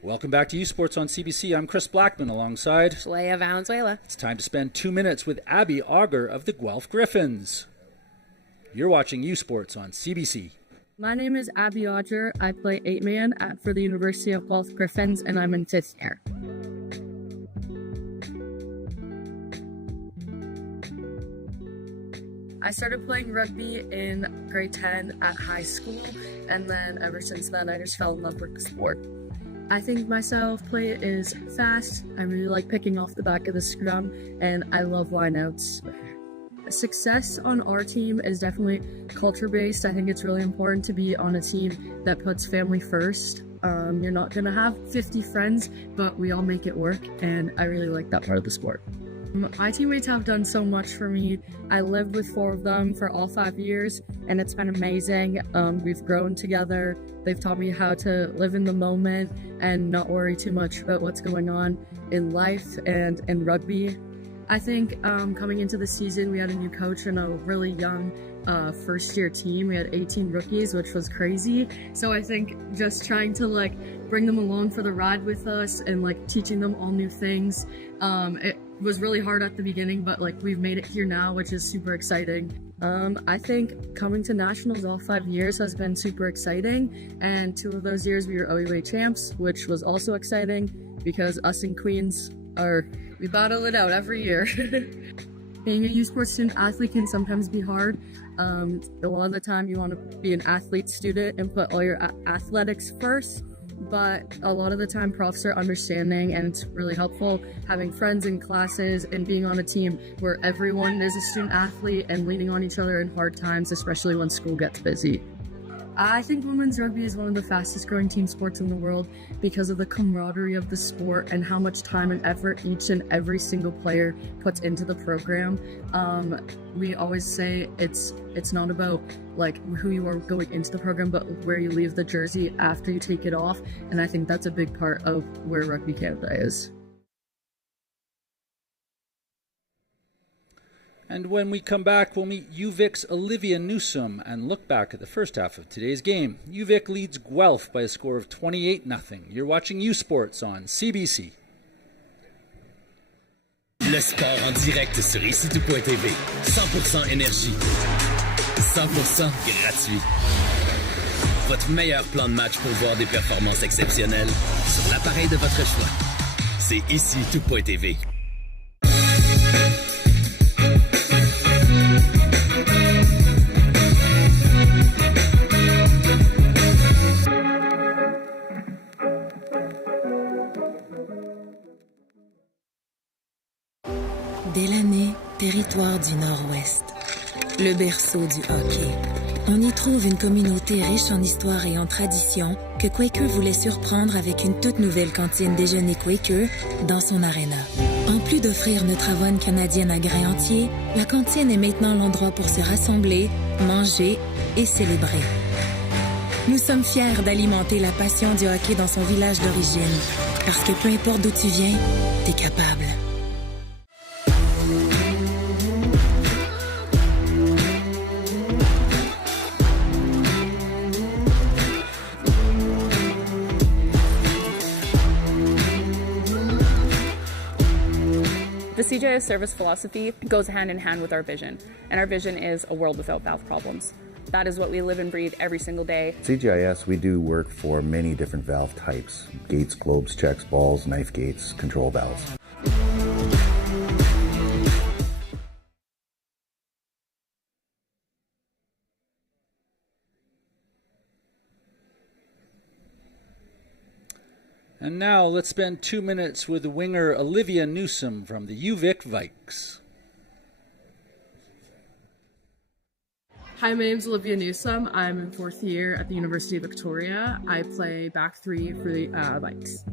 Welcome back to U Sports on CBC. I'm Chris Blackman alongside Leia Valenzuela. It's time to spend 2 minutes with Abby Auger of the Guelph Gryphons. You're watching U Sports on CBC. My name is Abby Auger. I play 8-man for the University of Guelph Gryphons, and I'm in 5th year. I started playing rugby in grade 10 at high school, and then ever since then I just fell in love with the sport. I think my style of play is fast. I really like picking off the back of the scrum, and I love lineouts. Success on our team is definitely culture-based. I think it's really important to be on a team that puts family first. You're not going to have 50 friends, but we all make it work, and I really like that part of the sport. My teammates have done so much for me. I lived with 4 of them for all 5 years, and it's been amazing. We've grown together. They've taught me how to live in the moment and not worry too much about what's going on in life and in rugby. I think coming into the season, we had a new coach and a really young first-year team. We had 18 rookies, which was crazy. So I think just trying to bring them along for the ride with us and teaching them all new things. It was really hard at the beginning, but we've made it here now, which is super exciting. I think coming to nationals all 5 years has been super exciting, and 2 of those years we were OUA champs, which was also exciting because us in Queens we battle it out every year. Being a U Sports student athlete can sometimes be hard. A lot of the time you want to be an athlete student and put all your athletics first, but a lot of the time profs are understanding, and it's really helpful having friends in classes and being on a team where everyone is a student athlete and leaning on each other in hard times, especially when school gets busy. I think women's rugby is one of the fastest growing team sports in the world because of the camaraderie of the sport and how much time and effort each and every single player puts into the program. We always say it's not about who you are going into the program, but where you leave the jersey after you take it off. And I think that's a big part of where Rugby Canada is. And when we come back, we'll meet UVic's Olivia Newsom and look back at the first half of today's game. UVic leads Guelph by a score of 28-0. You're watching U Sports on CBC. Le sport en direct sur ici-tout.tv. 100% énergie. 100% gratuit. Votre meilleur plan de match pour voir des performances exceptionnelles sur l'appareil de votre choix. C'est ici-tout.tv. Delaney, territoire du Nord-Ouest, le berceau du hockey. On y trouve une communauté riche en histoire et en tradition que Quaker voulait surprendre avec une toute nouvelle cantine déjeuner Quaker dans son aréna. En plus d'offrir notre avoine canadienne à grains entiers, la cantine est maintenant l'endroit pour se rassembler, manger et célébrer. Nous sommes fiers d'alimenter la passion du hockey dans son village d'origine, parce que peu importe d'où tu viens, t'es capable. The CJS service philosophy goes hand in hand with our vision, and our vision is a world without valve problems. That is what we live and breathe every single day. CGIS, we do work for many different valve types: gates, globes, checks, balls, knife gates, control valves. And now let's spend 2 minutes with winger Olivia Newsom from the UVic Vikes. Hi, my name's Olivia Newsom. I'm in 4th year at the University of Victoria. I play back 3 for the Vikes.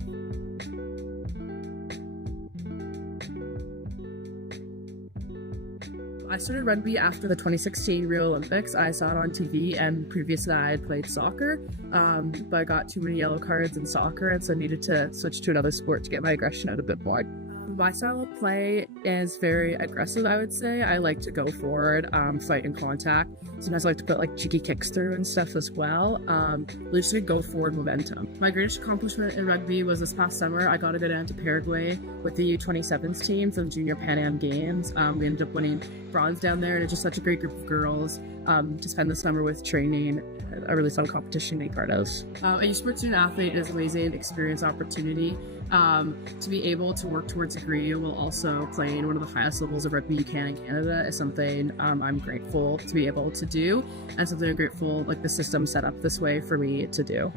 I started rugby after the 2016 Rio Olympics. I saw it on TV, and previous to that I had played soccer, but I got too many yellow cards in soccer, and so I needed to switch to another sport to get my aggression out a bit more. My style of play is very aggressive, I would say. I like to go forward, fight in contact. Sometimes I like to put like cheeky kicks through and stuff as well. Really just go forward momentum. My greatest accomplishment in rugby was this past summer. I got to go down to Paraguay with the U27s team for the Junior Pan Am Games. We ended up winning bronze down there, and it's just such a great group of girls to spend the summer with training. A really fun competition to be part of. A youth sports student athlete is an amazing experience opportunity. To be able to work towards a degree while also playing one of the highest levels of rugby you can in Canada is something I'm grateful to be able to do, and something I'm grateful like the system set up this way for me to do.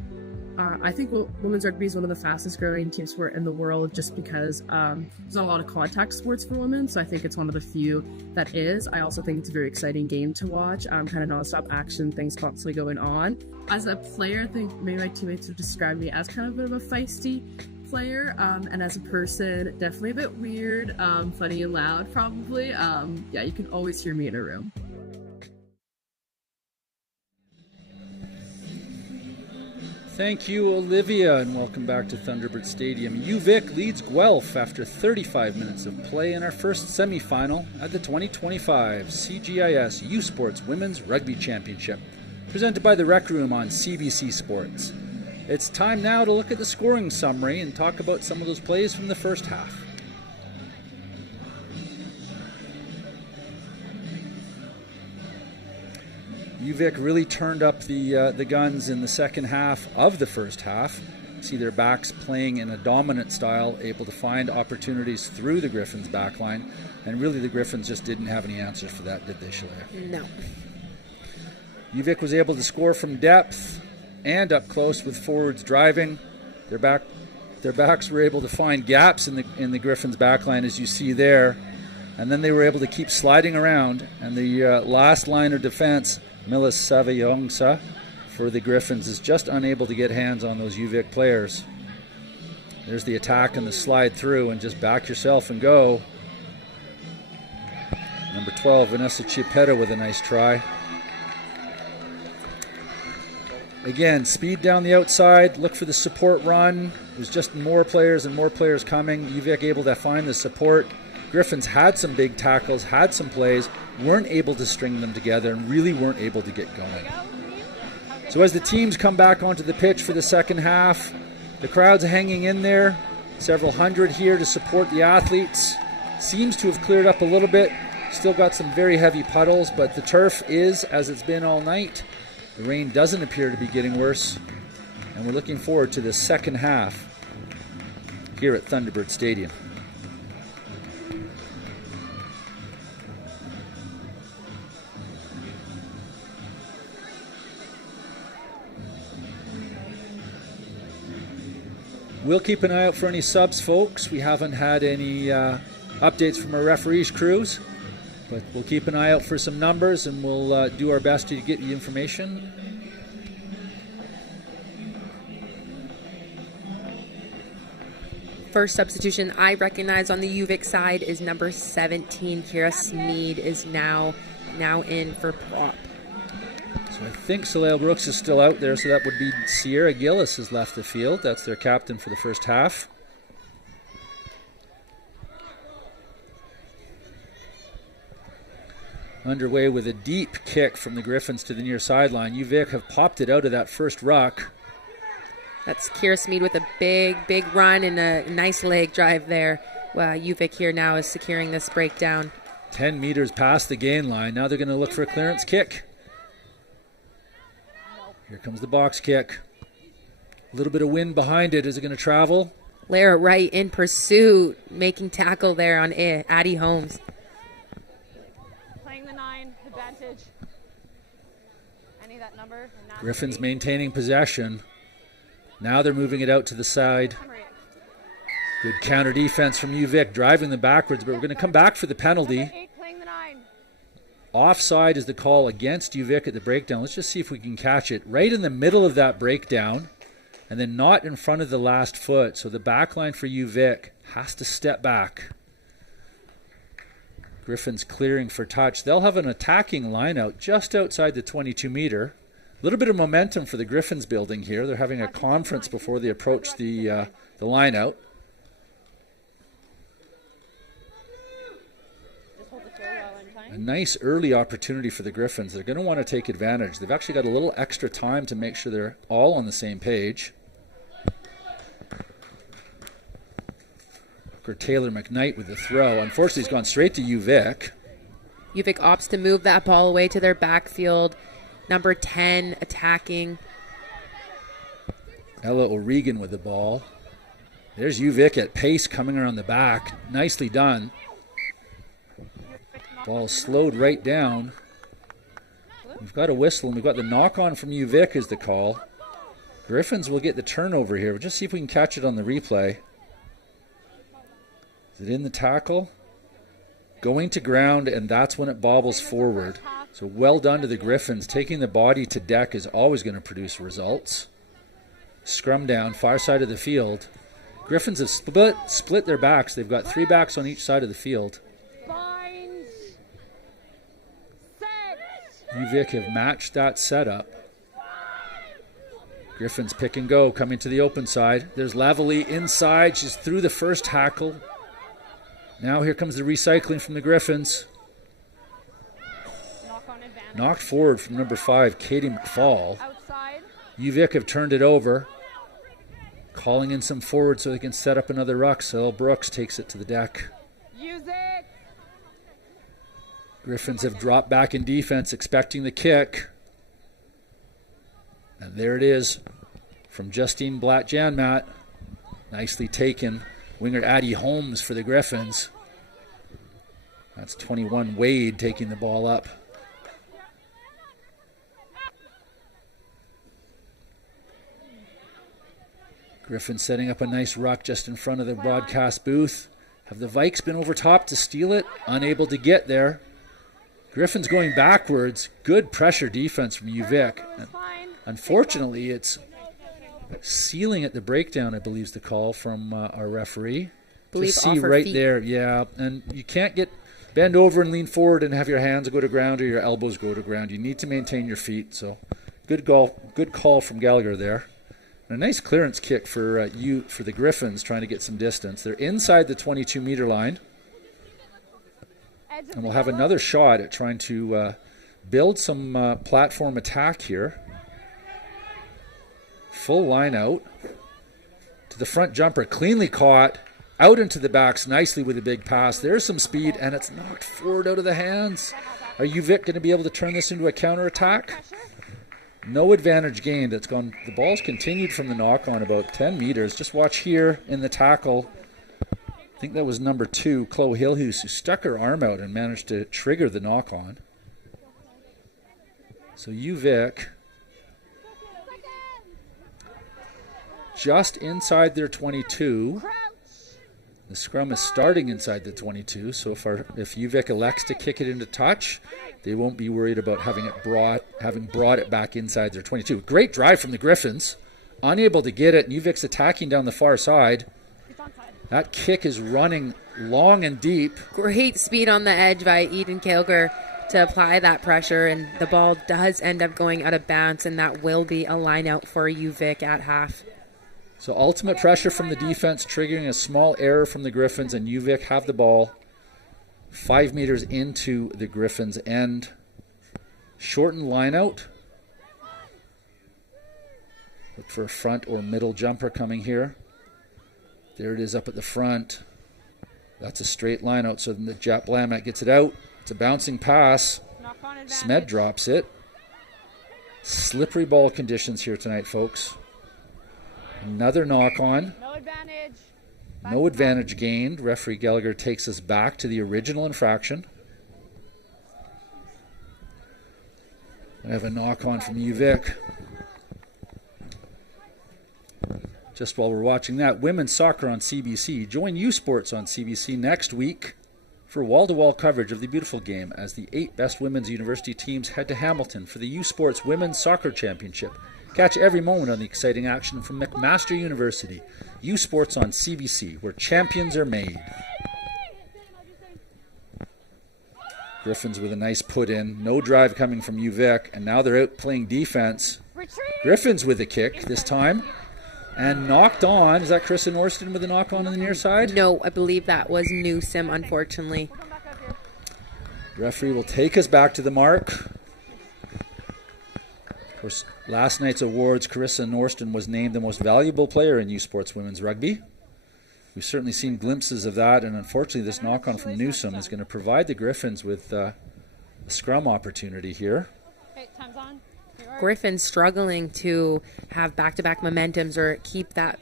I think women's rugby is one of the fastest growing team sport in the world, just because there's not a lot of contact sports for women, so I think it's one of the few that is. I also think it's a very exciting game to watch, kind of non-stop action, things constantly going on. As a player, I think maybe my teammates would describe me as kind of a bit of a feisty player, and as a person, definitely a bit weird, funny and loud probably. Yeah, you can always hear me in a room. Thank you, Olivia, and welcome back to Thunderbird Stadium. UVic leads Guelph after 35 minutes of play in our first semifinal at the 2025 CGIS U Sports Women's Rugby Championship, presented by the Rec Room on CBC Sports. It's time now to look at the scoring summary and talk about some of those plays from the first half. UVic really turned up the guns in the second half of the first half. See their backs playing in a dominant style, able to find opportunities through the Gryphons backline, and really the Gryphons just didn't have any answers for that, did they, Shalea? No. UVic was able to score from depth and up close with forwards driving. Their backs were able to find gaps in the Gryphons backline, as you see there, and then they were able to keep sliding around. And the last line of defense, Milas Savayongsa for the Gryphons, is just unable to get hands on those UVic players. There's the attack and the slide through, and just back yourself and go. Number 12, Vanessa Chiapetta with a nice try. Again, speed down the outside, look for the support run. There's just more players and more players coming. UVic able to find the support. Gryphons had some big tackles, had some plays, weren't able to string them together, and really weren't able to get going. So as the teams come back onto the pitch for the second half, the crowd's hanging in there, several hundred here to support the athletes. Seems to have cleared up a little bit. Still got some very heavy puddles, but the turf is as it's been all night. The rain doesn't appear to be getting worse, and we're looking forward to the second half here at Thunderbird Stadium. We'll keep an eye out for any subs, folks. We haven't had any updates from our referees' crews. But we'll keep an eye out for some numbers, and we'll do our best to get you information. First substitution I recognize on the UVic side is number 17. Kira Smead is now in for prop. So I think Soleil Brooks is still out there, so that would be Sierra Gillis has left the field. That's their captain for the first half. Underway with a deep kick from the Gryphons to the near sideline. UVic have popped it out of that first ruck. That's Kira Smead with a big run and a nice leg drive there. UVic here now is securing this breakdown. 10 meters past the gain line. Now they're going to look for a clearance kick. Here comes the box kick. A little bit of wind behind it. Is it going to travel? Lara Wright in pursuit, making tackle there on Addie Holmes. Playing the 9, advantage. Any of that number. Gryphons maintaining possession. Now they're moving it out to the side. Good counter defense from UVic, driving them backwards, but we're going to come back for the penalty. Offside is the call against UVic at the breakdown. Let's just see if we can catch it. Right in the middle of that breakdown, and then not in front of the last foot. So the back line for UVic has to step back. Gryphons clearing for touch. They'll have an attacking line out just outside the 22-meter. A little bit of momentum for the Gryphons building here. They're having a conference before they approach the line out. A nice early opportunity for the Gryphons. They're going to want to take advantage. They've actually got a little extra time to make sure they're all on the same page. Taylor McKnight with the throw. Unfortunately, he's gone straight to UVic. UVic opts to move that ball away to their backfield. Number 10 attacking. Ella O'Regan with the ball. There's UVic at pace coming around the back. Nicely done. Ball slowed right down. We've got a whistle, and we've got the knock-on from UVic is the call. Gryphons will get the turnover here. We'll just see if we can catch it on the replay. Is it in the tackle? Going to ground, and that's when it bobbles forward. So well done to the Gryphons. Taking the body to deck is always going to produce results. Scrum down, far side of the field. Gryphons have split their backs. They've got 3 backs on each side of the field. UVic have matched that setup. Gryphons pick and go, coming to the open side. There's Lavalley inside. She's through the first tackle. Now here comes the recycling from the Gryphons. Knocked forward from number 5, Katie McFall. UVic have turned it over. Calling in some forward so they can set up another ruck. So Brooks takes it to the deck. Gryphons have dropped back in defense, expecting the kick. And there it is from Justine Blatt-Janmat. Nicely taken. Winger Addie Holmes for the Gryphons. That's 21 Wade taking the ball up. Gryphons setting up a nice ruck just in front of the broadcast booth. Have the Vikes been over top to steal it? Unable to get there. Gryphons going backwards. Good pressure defense from UVic. Unfortunately, it's sealing at the breakdown, I believe is the call from our referee. Just see right there, yeah. And you can't bend over and lean forward and have your hands go to ground or your elbows go to ground. You need to maintain your feet. So good call from Gallagher there. And a nice clearance kick for the Gryphons trying to get some distance. They're inside the 22-meter line. And we'll have another shot at trying to build some platform attack here. Full line out. To the front jumper, cleanly caught. Out into the backs nicely with a big pass. There's some speed, and it's knocked forward out of the hands. Are UVic going to be able to turn this into a counterattack? No advantage gained. The ball's continued from the knock on about 10 meters. Just watch here in the tackle. I think that was number 2, Chloe Hillhus, who stuck her arm out and managed to trigger the knock-on. So UVic just inside their 22. The scrum is starting inside the 22, so if UVic elects to kick it into touch, they won't be worried about having brought it back inside their 22. Great drive from the Gryphons. Unable to get it, and UVic's attacking down the far side. That kick is running long and deep. Great speed on the edge by Eden Kilger to apply that pressure, and the ball does end up going out of bounds, and that will be a line out for UVic at half. So ultimate pressure from the defense, triggering a small error from the Gryphons, and UVic have the ball 5 meters into the Gryphons' end. Shortened line out. Look for a front or middle jumper coming here. There it is up at the front. That's a straight line out, so then the Jet Blamet gets it out. It's a bouncing pass. Smed drops it. Slippery ball conditions here tonight, folks. Another knock on. No advantage. No advantage gained. Referee Gallagher takes us back to the original infraction. We have a knock on from UVic. Just while we're watching that, women's soccer on CBC. Join U Sports on CBC next week for wall-to-wall coverage of the beautiful game as the 8 best women's university teams head to Hamilton for the U Sports Women's Soccer Championship. Catch every moment on the exciting action from McMaster University. U Sports on CBC, where champions are made. Gryphons with a nice put in. No drive coming from UVic, and now they're out playing defense. Gryphons with a kick this time. And knocked on. Is that Kristen Orston with a knock on the near side? No, I believe that was Newsom, unfortunately. Referee will take us back to the mark. Of course, last night's awards, Carissa Norston was named the most valuable player in U Sports Women's Rugby. We've certainly seen glimpses of that, and unfortunately this knock-on from Newsom is going to provide the Gryphons with a scrum opportunity here. Okay, time's on. Gryphons struggling to have back-to-back momentums or keep that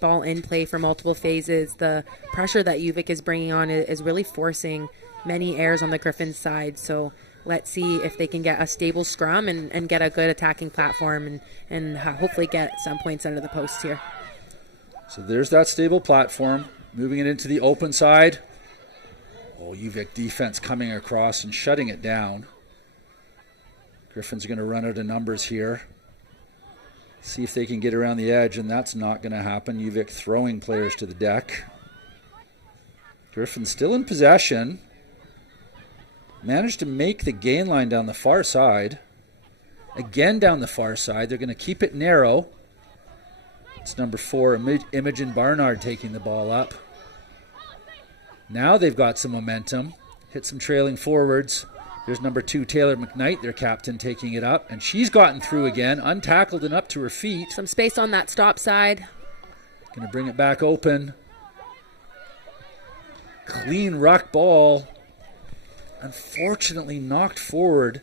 ball in play for multiple phases. The pressure that UVic is bringing on is really forcing many errors on the Gryphons side. So let's see if they can get a stable scrum and get a good attacking platform and hopefully get some points under the post here. So there's that stable platform. Moving it into the open side. Oh, UVic defense coming across and shutting it down. Gryphons are going to run out of numbers here. See if they can get around the edge, and that's not going to happen. UVic throwing players to the deck. Gryphons still in possession. Managed to make the gain line down the far side. Again down the far side. They're going to keep it narrow. It's number 4, Imogen Barnard taking the ball up. Now they've got some momentum. Hit some trailing forwards. There's number 2, Taylor McKnight, their captain, taking it up. And she's gotten through again, untackled and up to her feet. Some space on that stop side. Going to bring it back open. Clean ruck ball. Unfortunately knocked forward.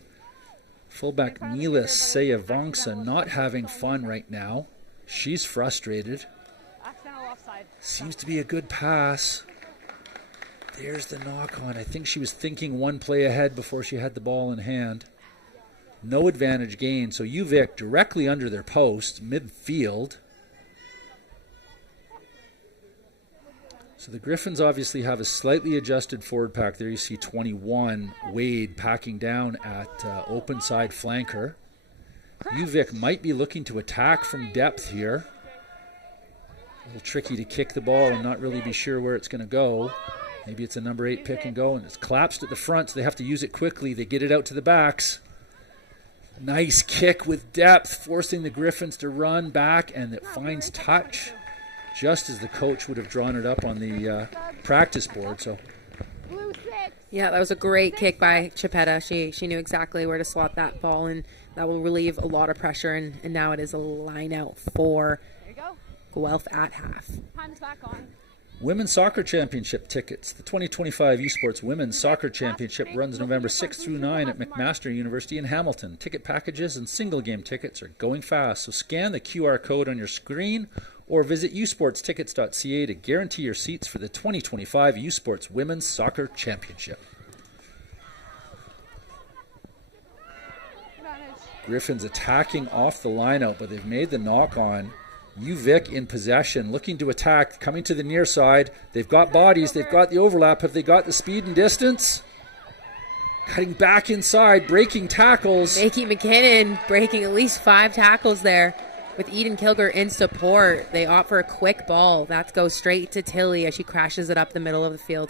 Fullback Neela Sayavongsa not having fun right now. She's frustrated. Seems to be a good pass. There's the knock on. I think she was thinking one play ahead before she had the ball in hand. No advantage gain. So UVic directly under their post, midfield. So the Gryphons obviously have a slightly adjusted forward pack. There you see 21, Wade, packing down at open side flanker. UVic might be looking to attack from depth here. A little tricky to kick the ball and not really be sure where it's going to go. Maybe it's a number 8 pick and go, and it's collapsed at the front, so they have to use it quickly. They get it out to the backs. Nice kick with depth, forcing the Gryphons to run back, and it finds touch just as the coach would have drawn it up on the practice board. So, yeah, that was a great kick by Chipetta. She knew exactly where to slot that ball, and that will relieve a lot of pressure, and now it is a line out for Guelph at half. Time's back on. Women's Soccer Championship tickets. The 2025 U Sports Women's Soccer Championship runs November 6 through 9 at McMaster University in Hamilton. Ticket packages and single game tickets are going fast, so scan the QR code on your screen or visit usportstickets.ca to guarantee your seats for the 2025 U Sports Women's Soccer Championship. Gryphons attacking off the lineout, but they've made the knock on. UVic in possession, looking to attack, coming to the near side. They've got bodies, they've got the overlap. Have they got the speed and distance? Cutting back inside, breaking tackles. Makey McKinnon breaking at least 5 tackles there. With Eden Kilger in support, they opt for a quick ball. That goes straight to Tilly as she crashes it up the middle of the field.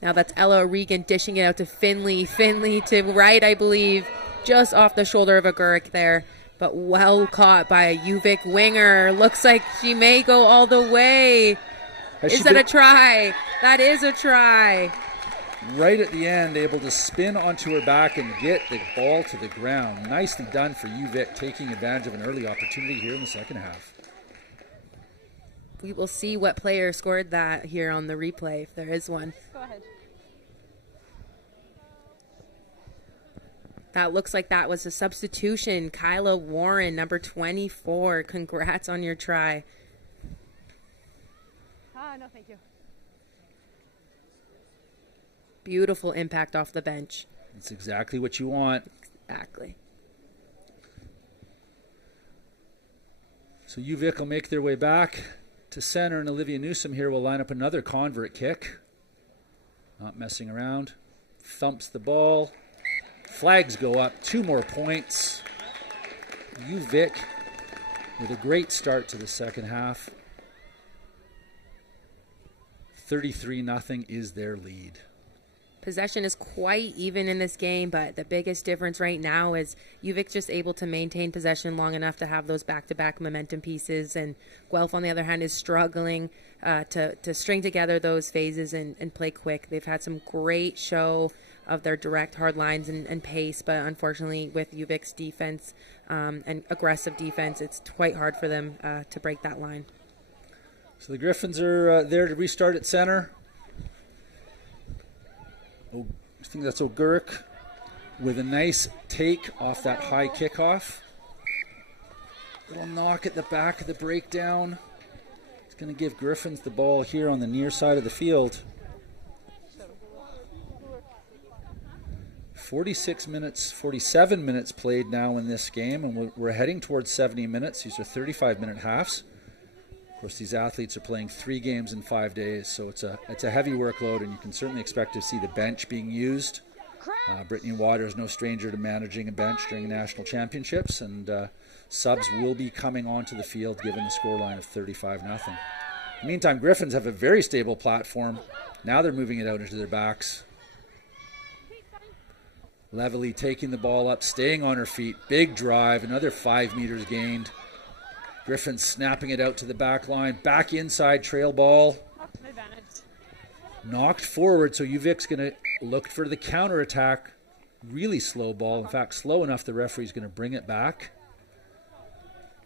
Now that's Ella O'Regan dishing it out to Finley. Finley to right, I believe, just off the shoulder of Aguric there. But well caught by a UVic winger. Looks like she may go all the way. Is that a try? That is a try. Right at the end, able to spin onto her back and get the ball to the ground. Nicely done for UVic, taking advantage of an early opportunity here in the second half. We will see what player scored that here on the replay, if there is one. Go ahead. That looks like that was a substitution. Kyla Warren, number 24. Congrats on your try. No, thank you. Beautiful impact off the bench. That's exactly what you want. Exactly. So UVic will make their way back to center, and Olivia Newsom here will line up another convert kick. Not messing around. Thumps the ball. Flags go up. 2 more points. UVic with a great start to the second half. 33-0 is their lead. Possession is quite even in this game, but the biggest difference right now is UVic just able to maintain possession long enough to have those back-to-back momentum pieces, and Guelph, on the other hand, is struggling to string together those phases and play quick. They've had some great show of their direct hard lines and pace, but unfortunately with UVic's defense and aggressive defense, it's quite hard for them to break that line. So the Gryphons are there to restart at center. I think that's Oguric with a nice take off that high kickoff. Little knock at the back of the breakdown. It's going to give Gryphons the ball here on the near side of the field. 47 minutes played now in this game, and we're heading towards 70 minutes. These are 35-minute halves. Of course, these athletes are playing 3 games in 5 days, so it's a heavy workload, and you can certainly expect to see the bench being used. Brittany Water is no stranger to managing a bench during national championships, and subs will be coming onto the field given the scoreline of 35-0. In the meantime, Gryphons have a very stable platform. Now they're moving it out into their backs. Levely taking the ball up, staying on her feet. Big drive, another 5 meters gained. Gryphons snapping it out to the back line. Back inside, trail ball. Knocked forward, so UVic's going to look for the counterattack. Really slow ball. In fact, slow enough the referee's going to bring it back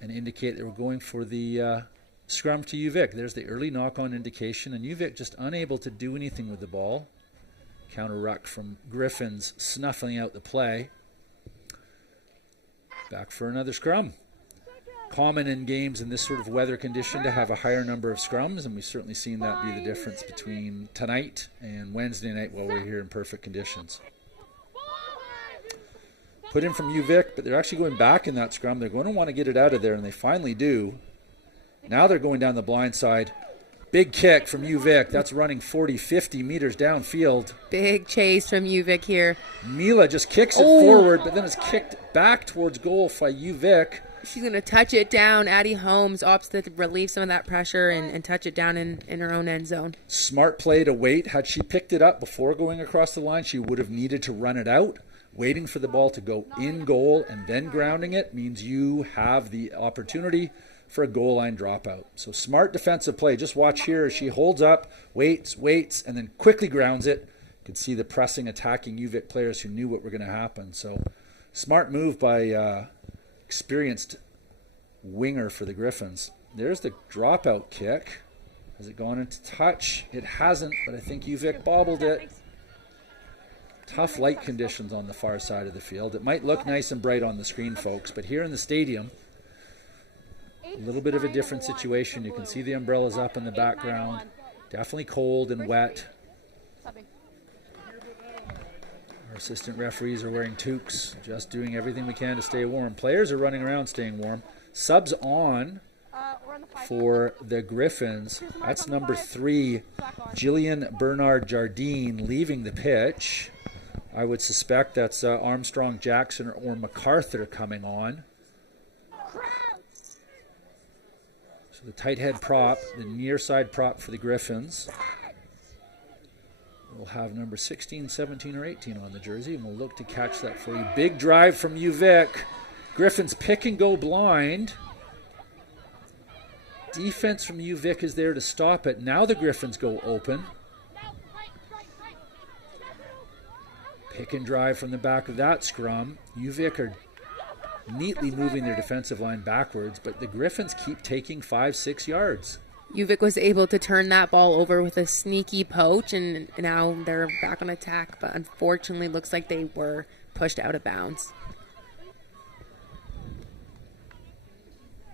and indicate that we're going for the scrum to UVic. There's the early knock-on indication, and UVic just unable to do anything with the ball. Counter ruck from Gryphons, snuffling out the play. Back for another scrum. Common in games in this sort of weather condition to have a higher number of scrums, and we've certainly seen that be the difference between tonight and Wednesday night while we're here in perfect conditions. Put in from UVic, but they're actually going back in that scrum. They're going to want to get it out of there, and they finally do. Now they're going down the blind side. Big kick from UVic. That's running 40, 50 meters downfield. Big chase from UVic here. Mila just kicks it forward, but then it's kicked back towards goal by UVic. She's going to touch it down. Addie Holmes opts to relieve some of that pressure and touch it down in her own end zone. Smart play to wait. Had she picked it up before going across the line, she would have needed to run it out. Waiting for the ball to go in goal and then grounding it means you have the opportunity for a goal line dropout. So smart defensive play. Just watch here as she holds up, waits, and then quickly grounds it. You can see the pressing, attacking UVic players who knew what were going to happen. So smart move by experienced winger for the Gryphons. There's the dropout kick. Has it gone into touch? It hasn't, but I think UVic bobbled it. Tough light conditions on the far side of the field. It might look nice and bright on the screen, folks, but here in the stadium, a little bit of a different situation. You can see the umbrellas up in the background. Definitely cold and wet. Our assistant referees are wearing toques, just doing everything we can to stay warm. Players are running around staying warm. Subs on for the Gryphons. That's number 3, Jillian Bernard Jardine, leaving the pitch. I would suspect that's Armstrong, Jackson, or MacArthur coming on. So the tight head prop, the near side prop for the Gryphons. We'll have number 16, 17, or 18 on the jersey, and we'll look to catch that for you. Big drive from UVic. Gryphons pick and go blind. Defense from UVic is there to stop it. Now the Gryphons go open. Pick and drive from the back of that scrum. UVic are neatly moving their defensive line backwards, but the Gryphons keep taking 5-6 yards. UVic was able to turn that ball over with a sneaky poach, and now they're back on attack, but unfortunately looks like they were pushed out of bounds.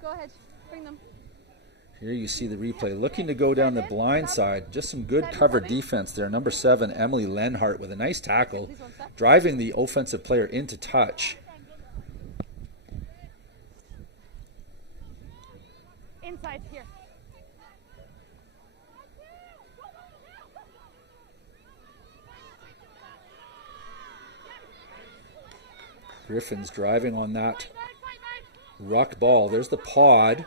Go ahead, bring them. Here you see the replay. Looking to go down the blind side. Just some good cover defense there. Number 7, Emily Lenhart, with a nice tackle, driving the offensive player into touch. Inside here. Gryphons driving on that ruck ball. There's the pod.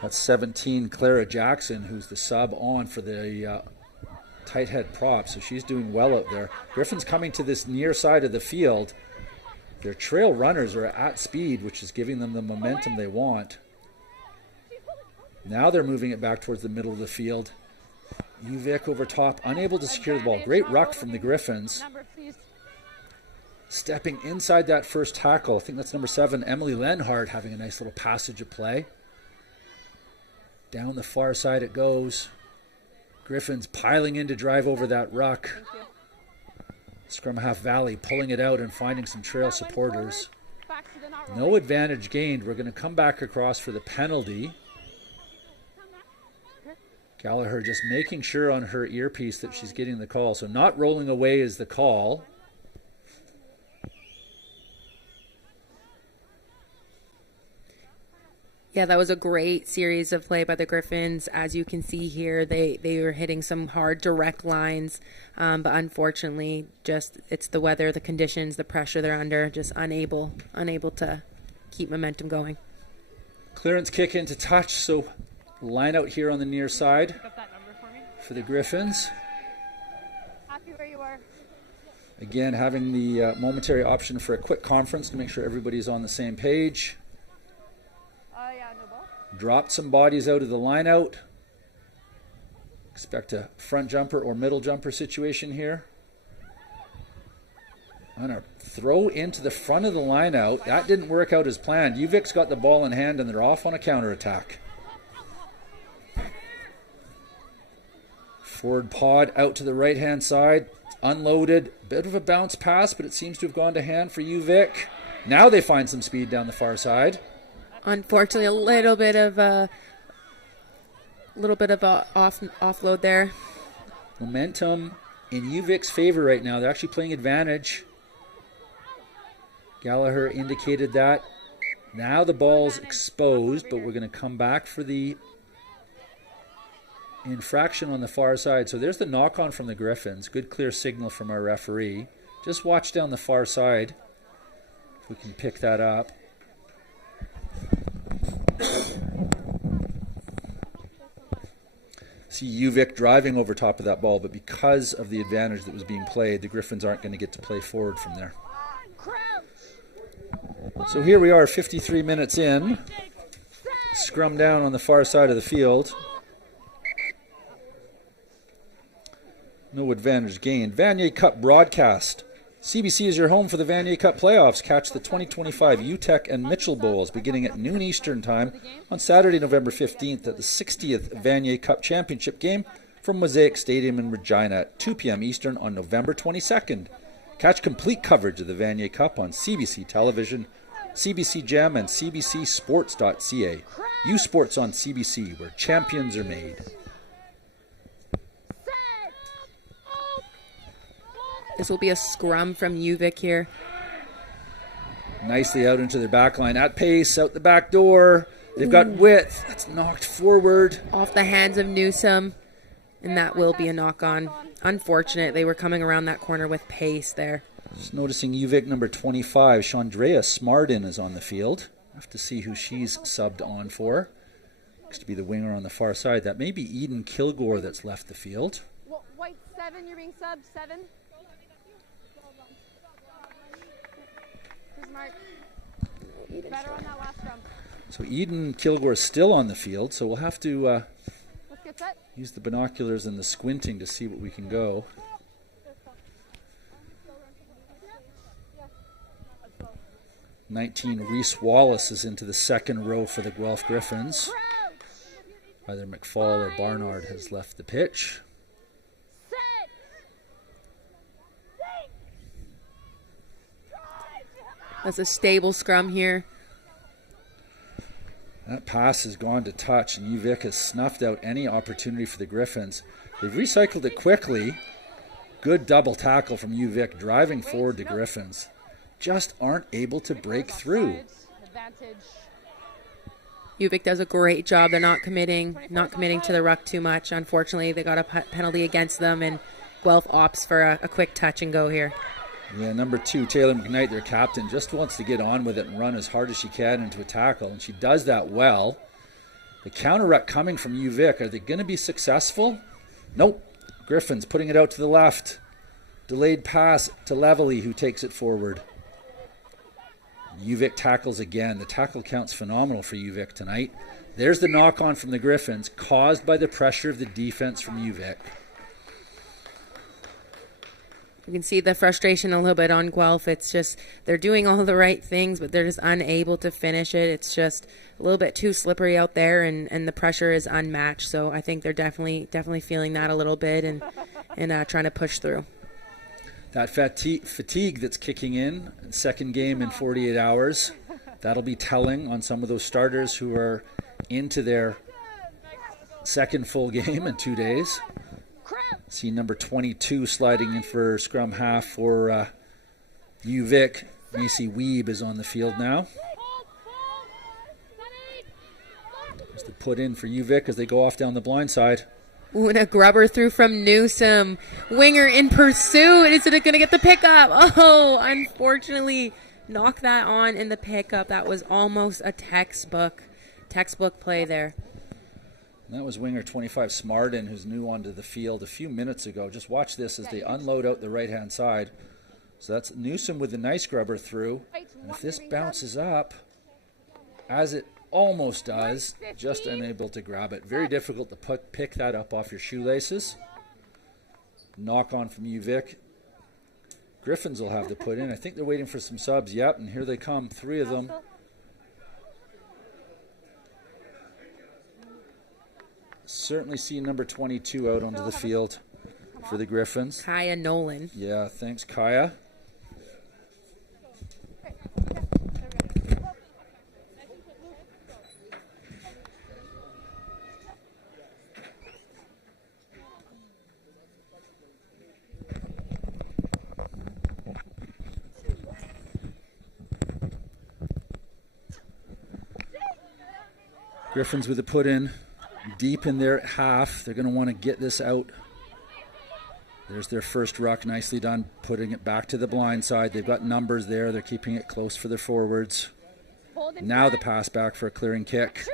That's 17, Clara Jackson, who's the sub on for the tight head prop. So she's doing well out there. Gryphons coming to this near side of the field. Their trail runners are at speed, which is giving them the momentum they want. Now they're moving it back towards the middle of the field. UVic over top, unable to secure the ball. Great ruck from the Gryphons. Stepping inside that first tackle. I think that's number 7, Emily Lenhart, having a nice little passage of play. Down the far side it goes. Gryphons piling in to drive over that ruck. Scrum half Valley pulling it out and finding some trail supporters. No advantage gained. We're going to come back across for the penalty. Gallagher just making sure on her earpiece that she's getting the call. So not rolling away is the call. Yeah, that was a great series of play by the Gryphons. As you can see here, they were hitting some hard direct lines, but unfortunately, just it's the weather, the conditions, the pressure they're under, just unable to keep momentum going. Clearance kick into touch, so line out here on the near side for the Gryphons. Happy where you are. Again, having the momentary option for a quick conference to make sure everybody's on the same page. Dropped some bodies out of the line out. Expect a front jumper or middle jumper situation here. On a throw into the front of the line out. That didn't work out as planned. UVic's got the ball in hand and they're off on a counterattack. Forward pod out to the right hand side. Unloaded. Bit of a bounce pass, but it seems to have gone to hand for UVic. Now they find some speed down the far side. Unfortunately, a little bit of a offload there. Momentum in UVic's favor right now. They're actually playing advantage. Gallagher indicated that. Now the ball's exposed, but we're going to come back for the infraction on the far side. So there's the knock-on from the Gryphons. Good clear signal from our referee. Just watch down the far side if we can pick that up. See UVic driving over top of that ball, but because of the advantage that was being played, the Gryphons aren't going to get to play forward from there. So here we are, 53 minutes in. Scrum down on the far side of the field. No advantage gained. Vanier Cup broadcast. CBC is your home for the Vanier Cup playoffs. Catch the 2025 UTEC and Mitchell Bowls beginning at noon Eastern Time on Saturday, November 15th at the 60th Vanier Cup Championship game from Mosaic Stadium in Regina at 2 p.m. Eastern on November 22nd. Catch complete coverage of the Vanier Cup on CBC Television, CBC Gem, and cbcsports.ca. U Sports on CBC, where champions are made. This will be a scrum from UVic here. nicely out into their back line. At pace, out the back door. They've got width. That's knocked forward. Off the hands of Newsom. And that will be a knock-on. Unfortunate. They were coming around that corner with pace there. Just noticing UVic number 25, Chandrea Smardin, is on the field. We'll have to see who she's subbed on for. Looks to be the winger on the far side. That may be Eden Kilgore that's left the field. Well, white 7, you're being subbed. 7. Who's Mark? Better on that last drum. So Eden Kilgore is still on the field, so we'll have to Let's get set. use the binoculars and the squinting to see what we can go. 19, Reese Wallace is into the second row for the Guelph Gryphons. Either McFall or Barnard has left the pitch. That's a stable scrum here. That pass has gone to touch, and UVic has snuffed out any opportunity for the Gryphons. They've recycled it quickly. Good double tackle from UVic, driving forward the Gryphons. Just aren't able to break through. UVic does a great job. They're not committing to the ruck too much. Unfortunately, they got a penalty against them, and Guelph opts for a quick touch and go here. Yeah, number 2, Taylor McKnight, their captain, just wants to get on with it and run as hard as she can into a tackle, and she does that well. The counter ruck coming from UVic, are they going to be successful? Nope. Gryphons putting it out to the left. Delayed pass to Levely, who takes it forward. UVic tackles again. The tackle count's phenomenal for UVic tonight. There's the knock-on from the Gryphons, caused by the pressure of the defense from UVic. You can see the frustration a little bit on Guelph. It's just they're doing all the right things, but they're just unable to finish it. It's just a little bit too slippery out there, and the pressure is unmatched. So I think they're definitely feeling that a little bit and trying to push through. That fatigue that's kicking in, second game in 48 hours, that'll be telling on some of those starters who are into their second full game in 2 days. See number 22 sliding in for scrum half for UVic. Macy Weeb is on the field now. Just to put in for UVic as they go off down the blind side. Ooh, and a grubber through from Newsom. Winger in pursuit. Is it going to get the pickup? Oh, unfortunately, knocked that on in the pickup. That was almost a textbook play there. And that was winger 25 Smardin, who's new onto the field a few minutes ago. Just watch this as they unload out the right-hand side. So that's Newsom with a nice grubber through. And if this bounces up, as it almost does, just unable to grab it. Very difficult to pick that up off your shoelaces. Knock on from UVic. Gryphons will have to put in. I think they're waiting for some subs. Yep, and here they come, 3 of them. Certainly see number 22 out onto the field for the Gryphons. Kaya Nolan. Yeah, thanks, Kaya. Gryphons with a put in. Deep in their half. They're going to want to get this out. There's their first ruck. Nicely done, putting it back to the blind side. They've got numbers there. They're keeping it close for their forwards. Now the pass back for a clearing kick.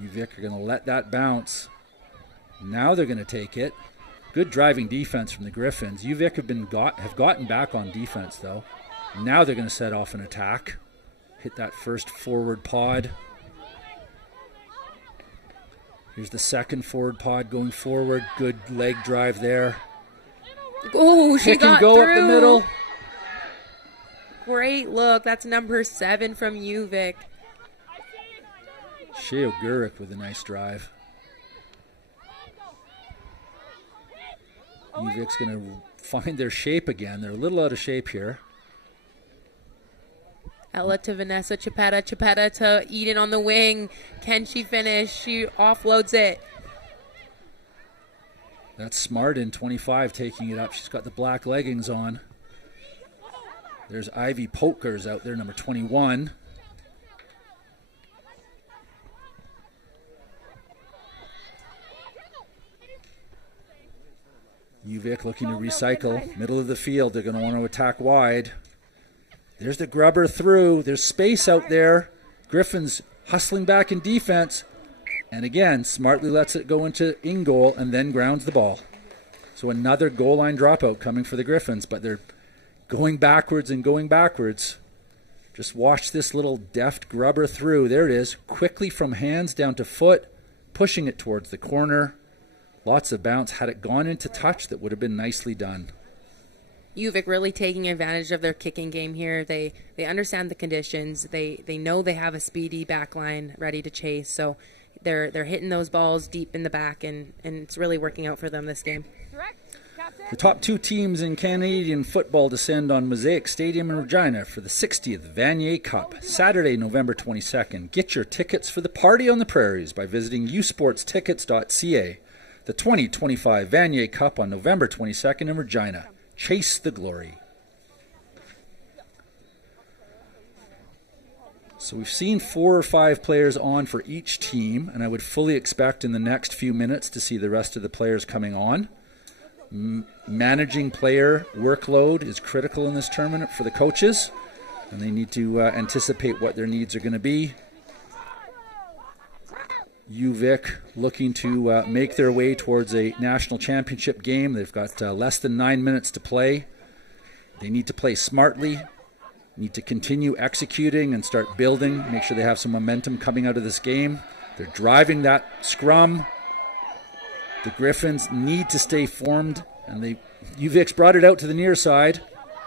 UVic are going to let that bounce. Now they're going to take it. Good driving defense from the Gryphons. UVic have gotten back on defense, though. Now they're going to set off an attack. Hit that first forward pod. Here's the second forward pod going forward. Good leg drive there. Oh, she got go through. Up the middle. Great look. That's number 7 from UVic. Shea O'Gurick with a nice drive. UVic's going to find their shape again. They're a little out of shape here. Ella to Vanessa Chapetta to Eden on the wing. Can she finish? She offloads it. That's Smart in 25 taking it up. She's got the black leggings on. There's Ivy Pokers out there, number 21. UVic looking to recycle. Middle of the field, they're going to want to attack wide. There's the grubber through. There's space out there. Gryphons hustling back in defense. And again, smartly lets it go into in goal and then grounds the ball. So another goal line dropout coming for the Gryphons, but they're going backwards and going backwards. Just watch this little deft grubber through. There it is. Quickly from hands down to foot, pushing it towards the corner. Lots of bounce. Had it gone into touch, that would have been nicely done. UVic really taking advantage of their kicking game here. They understand the conditions. They know they have a speedy back line ready to chase. So they're hitting those balls deep in the back, and it's really working out for them this game. The top two teams in Canadian football descend on Mosaic Stadium in Regina for the 60th Vanier Cup, Saturday, November 22nd. Get your tickets for the Party on the Prairies by visiting usportstickets.ca. The 2025 Vanier Cup on November 22nd in Regina. Chase the glory. So we've seen 4 or 5 players on for each team, and I would fully expect in the next few minutes to see the rest of the players coming on. Managing player workload is critical in this tournament for the coaches, and they need to anticipate what their needs are going to be. UVic looking to make their way towards a national championship game. They've got less than 9 minutes to play. They need to play smartly, need to continue executing and start building, make sure they have some momentum coming out of this game. They're driving that scrum. The Gryphons need to stay formed, and UVic's brought it out to the near side.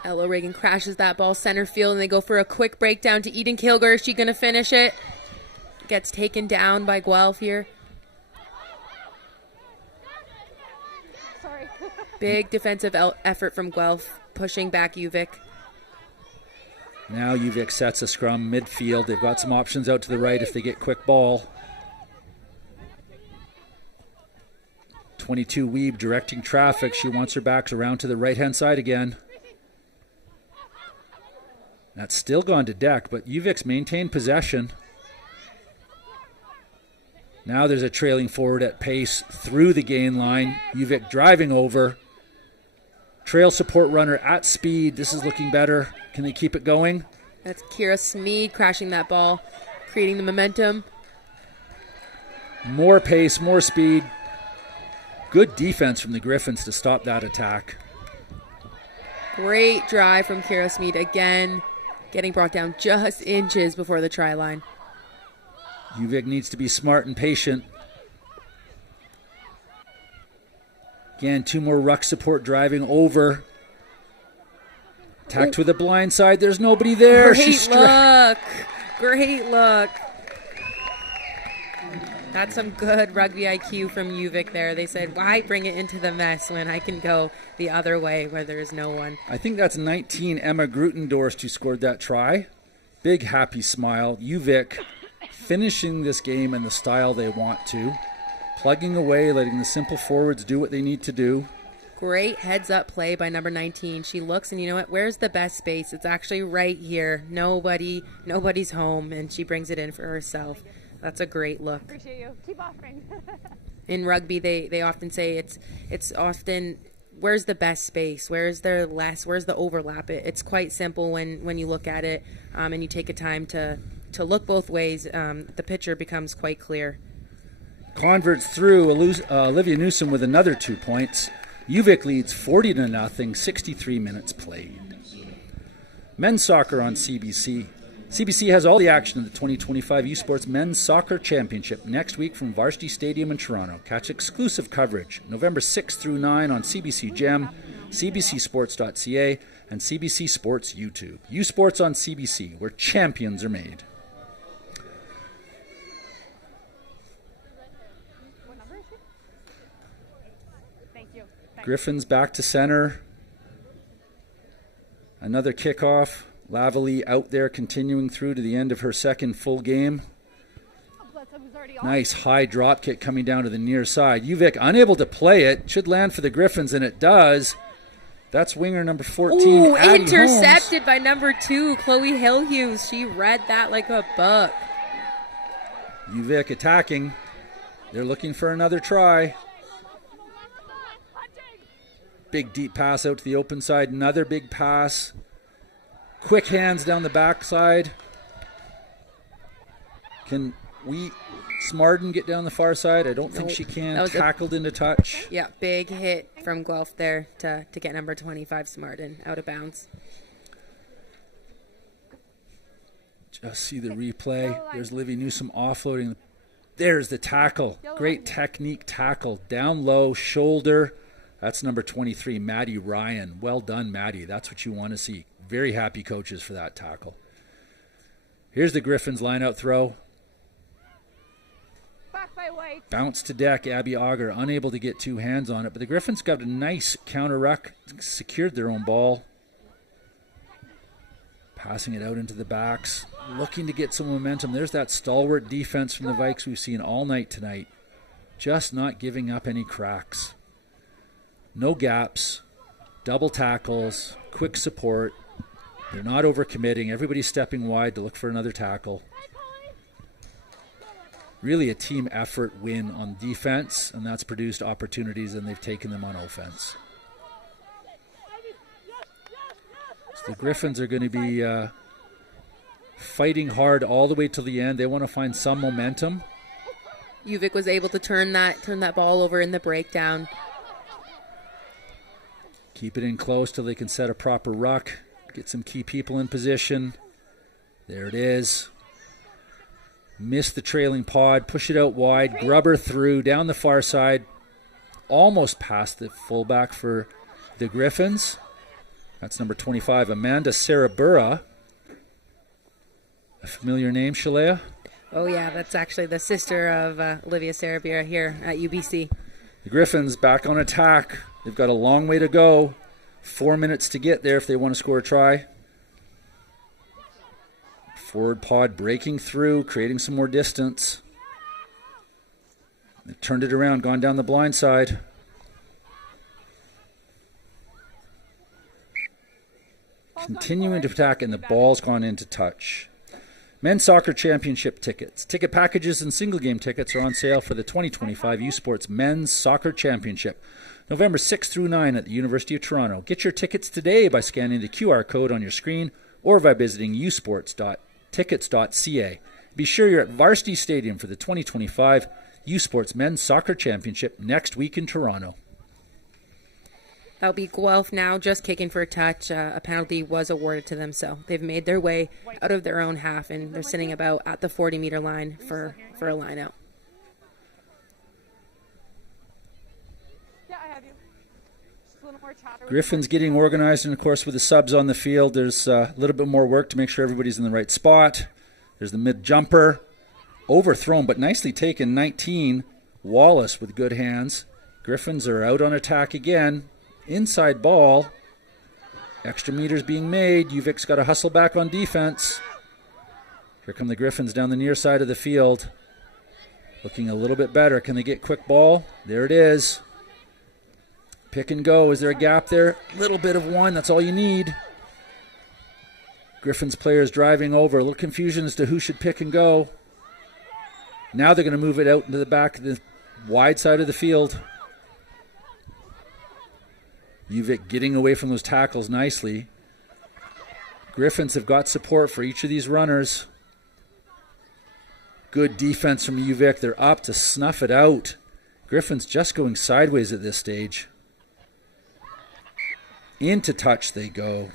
Ella Reagan crashes that ball center field, and they go for a quick breakdown to Eden Kilger. Is she going to finish it? Gets taken down by Guelph here. Sorry. Big defensive effort from Guelph, pushing back UVic. Now UVic sets a scrum midfield. They've got some options out to the right if they get quick ball. 22 Weeb directing traffic. She wants her backs around to the right-hand side again. That's still gone to deck, but UVic's maintained possession. Now there's a trailing forward at pace through the gain line. UVic driving over. Trail support runner at speed. This is looking better. Can they keep it going? That's Kira Smead crashing that ball, creating the momentum. More pace, more speed. Good defense from the Gryphons to stop that attack. Great drive from Kira Smead again, getting brought down just inches before the try line. UVic needs to be smart and patient. Again, 2 more ruck support driving over. Attack to the blind side. There's nobody there. Great look. Great look. That's some good rugby IQ from UVic there. They said, why bring it into the mess when I can go the other way where there's no one? I think that's 19 Emma Grutendorst who scored that try. Big happy smile. UVic finishing this game in the style they want to. Plugging away, letting the simple forwards do what they need to do. Great heads-up play by number 19. She looks, and you know what? Where's the best space? It's actually right here. Nobody's home, and she brings it in for herself. That's a great look. Appreciate you. Keep offering. In rugby, they often say it's often where's the best space? Where's the overlap? It's quite simple when you look at it and you take a time to look both ways. The picture becomes quite clear. Converts through. Olivia Newsom with another 2 points. UVic leads 40-0, 63 minutes played. Men's soccer on CBC. CBC has all the action of the 2025 U Sports Men's Soccer Championship next week from Varsity Stadium in Toronto. Catch exclusive coverage November 6 through 9 on CBC Gem, cbcsports.ca, and CBC Sports YouTube. U Sports on CBC, where champions are made. Gryphons back to center. Another kickoff. Lavalley out there continuing through to the end of her second full game. Nice high drop kick coming down to the near side. UVic unable to play it. Should land for the Gryphons, and it does. That's winger number 14. Ooh, Addie intercepted Holmes. by number 2, Chloe Hillhughes. She read that like a book. UVic attacking. They're looking for another try. Big deep pass out to the open side. Another big pass. Quick hands down the backside. Can Smarden get down the far side? I don't think she can. Tackled into touch. Yeah, big hit from Guelph there to get number 25 Smarden out of bounds. Just see the replay. There's Livy Newsom offloading. There's the tackle. Great technique tackle. Down low, shoulder. That's number 23, Maddie Ryan. Well done, Maddie. That's what you want to see. Very happy coaches for that tackle. Here's the Gryphons line-out throw. Bounce to deck, Abby Auger, unable to get two hands on it, but the Gryphons got a nice counter ruck, secured their own ball. Passing it out into the backs, looking to get some momentum. There's that stalwart defense from the Vikes we've seen all night tonight. Just not giving up any cracks. No gaps, double tackles, quick support. They're not overcommitting. Everybody's stepping wide to look for another tackle. Really a team effort win on defense, and that's produced opportunities, and they've taken them on offense. So the Gryphons are going to be fighting hard all the way till the end. They want to find some momentum. UVic was able to turn that ball over in the breakdown. Keep it in close till they can set a proper ruck. Get some key people in position. There it is. Miss the trailing pod, push it out wide, grubber through, down the far side, almost past the fullback for the Gryphons. That's number 25, Amanda Sarabura. A familiar name, Shalea? Oh yeah, that's actually the sister of Olivia Sarabura here at UBC. The Gryphons back on attack. They've got a long way to go. 4 minutes to get there if they want to score a try. Forward pod breaking through, creating some more distance. They've turned it around, gone down the blind side. Continuing to attack, and the ball's gone into touch. Men's Soccer Championship tickets. Ticket packages and single game tickets are on sale for the 2025 U Sports Men's Soccer Championship, November 6 through 9 at the University of Toronto. Get your tickets today by scanning the QR code on your screen or by visiting usports.tickets.ca. Be sure you're at Varsity Stadium for the 2025 U Sports Men's Soccer Championship next week in Toronto. That'll be Guelph now, just kicking for a touch. A penalty was awarded to them, so they've made their way out of their own half, and they're sitting about at the 40-meter line for a line-out. Gryphons getting organized, and of course with the subs on the field, there's a little bit more work to make sure everybody's in the right spot. There's the mid-jumper, overthrown, but nicely taken, 19. Wallace with good hands. Gryphons are out on attack again. Inside ball. Extra meters being made. UVic's got to hustle back on defense. Here come the Gryphons down the near side of the field. Looking a little bit better. Can they get quick ball? There it is. Pick and go. Is there a gap there? Little bit of one. That's all you need. Gryphons players driving over. A little confusion as to who should pick and go. Now they're going to move it out into the back of the wide side of the field. UVic getting away from those tackles nicely. Gryphons have got support for each of these runners. Good defense from UVic. They're up to snuff it out. Gryphons just going sideways at this stage. Into touch they go.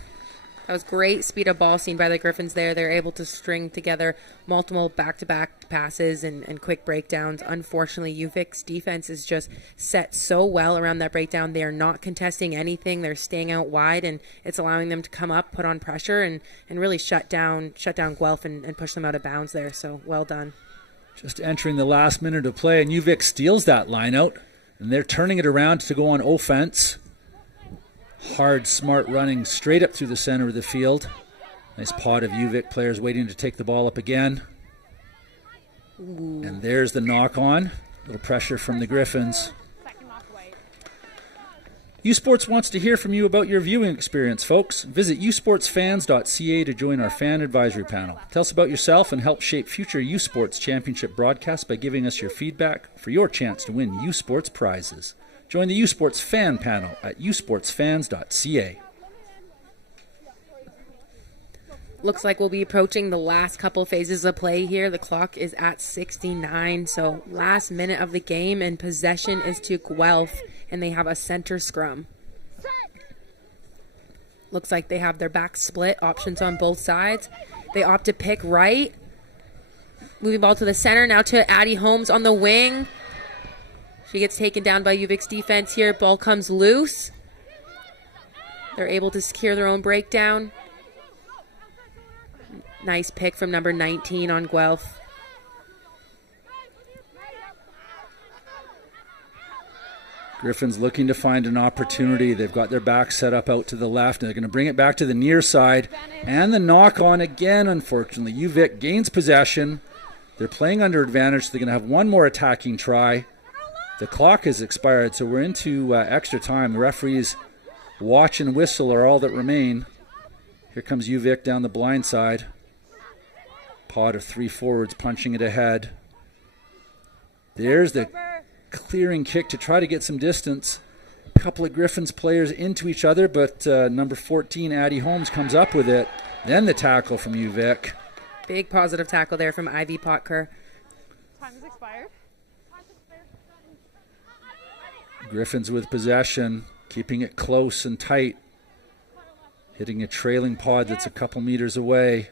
That was great speed of ball seen by the Gryphons there. They're able to string together multiple back-to-back passes and quick breakdowns. Unfortunately, UVic's defense is just set so well around that breakdown. They are not contesting anything. They're staying out wide, and it's allowing them to come up, put on pressure, and really shut down Guelph and push them out of bounds there. So well done. Just entering the last minute of play, and UVic steals that line out, and they're turning it around to go on offense. Hard, smart running straight up through the center of the field. Nice pod of UVic players waiting to take the ball up again. Ooh. And there's the knock on. A little pressure from the Gryphons. U-Sports wants to hear from you about your viewing experience, folks. Visit usportsfans.ca to join our fan advisory panel. Tell us about yourself and help shape future U-Sports Championship broadcasts by giving us your feedback for your chance to win U-Sports prizes. Join the U-Sports fan panel at usportsfans.ca. Looks like we'll be approaching the last couple phases of play here. The clock is at 69, so last minute of the game, and possession is to Guelph, and they have a center scrum. Looks like they have their back split, options on both sides. They opt to pick right. Moving ball to the center, now to Addie Holmes on the wing. She gets taken down by UVic's defense here. Ball comes loose. They're able to secure their own breakdown. Nice pick from number 19 on Guelph. Gryphons looking to find an opportunity. They've got their back set up out to the left, and they're going to bring it back to the near side. And the knock on again, unfortunately. UVic gains possession. They're playing under advantage, so they're going to have one more attacking try. The clock has expired, so we're into extra time. The referees' watch and whistle are all that remain. Here comes UVic down the blind side. Pod of three forwards punching it ahead. There's the clearing kick to try to get some distance. A couple of Gryphons players into each other, but number 14, Addie Holmes, comes up with it. Then the tackle from UVic. Big positive tackle there from Ivy Potker. Time has expired. Gryphons with possession, keeping it close and tight. Hitting a trailing pod that's a couple meters away.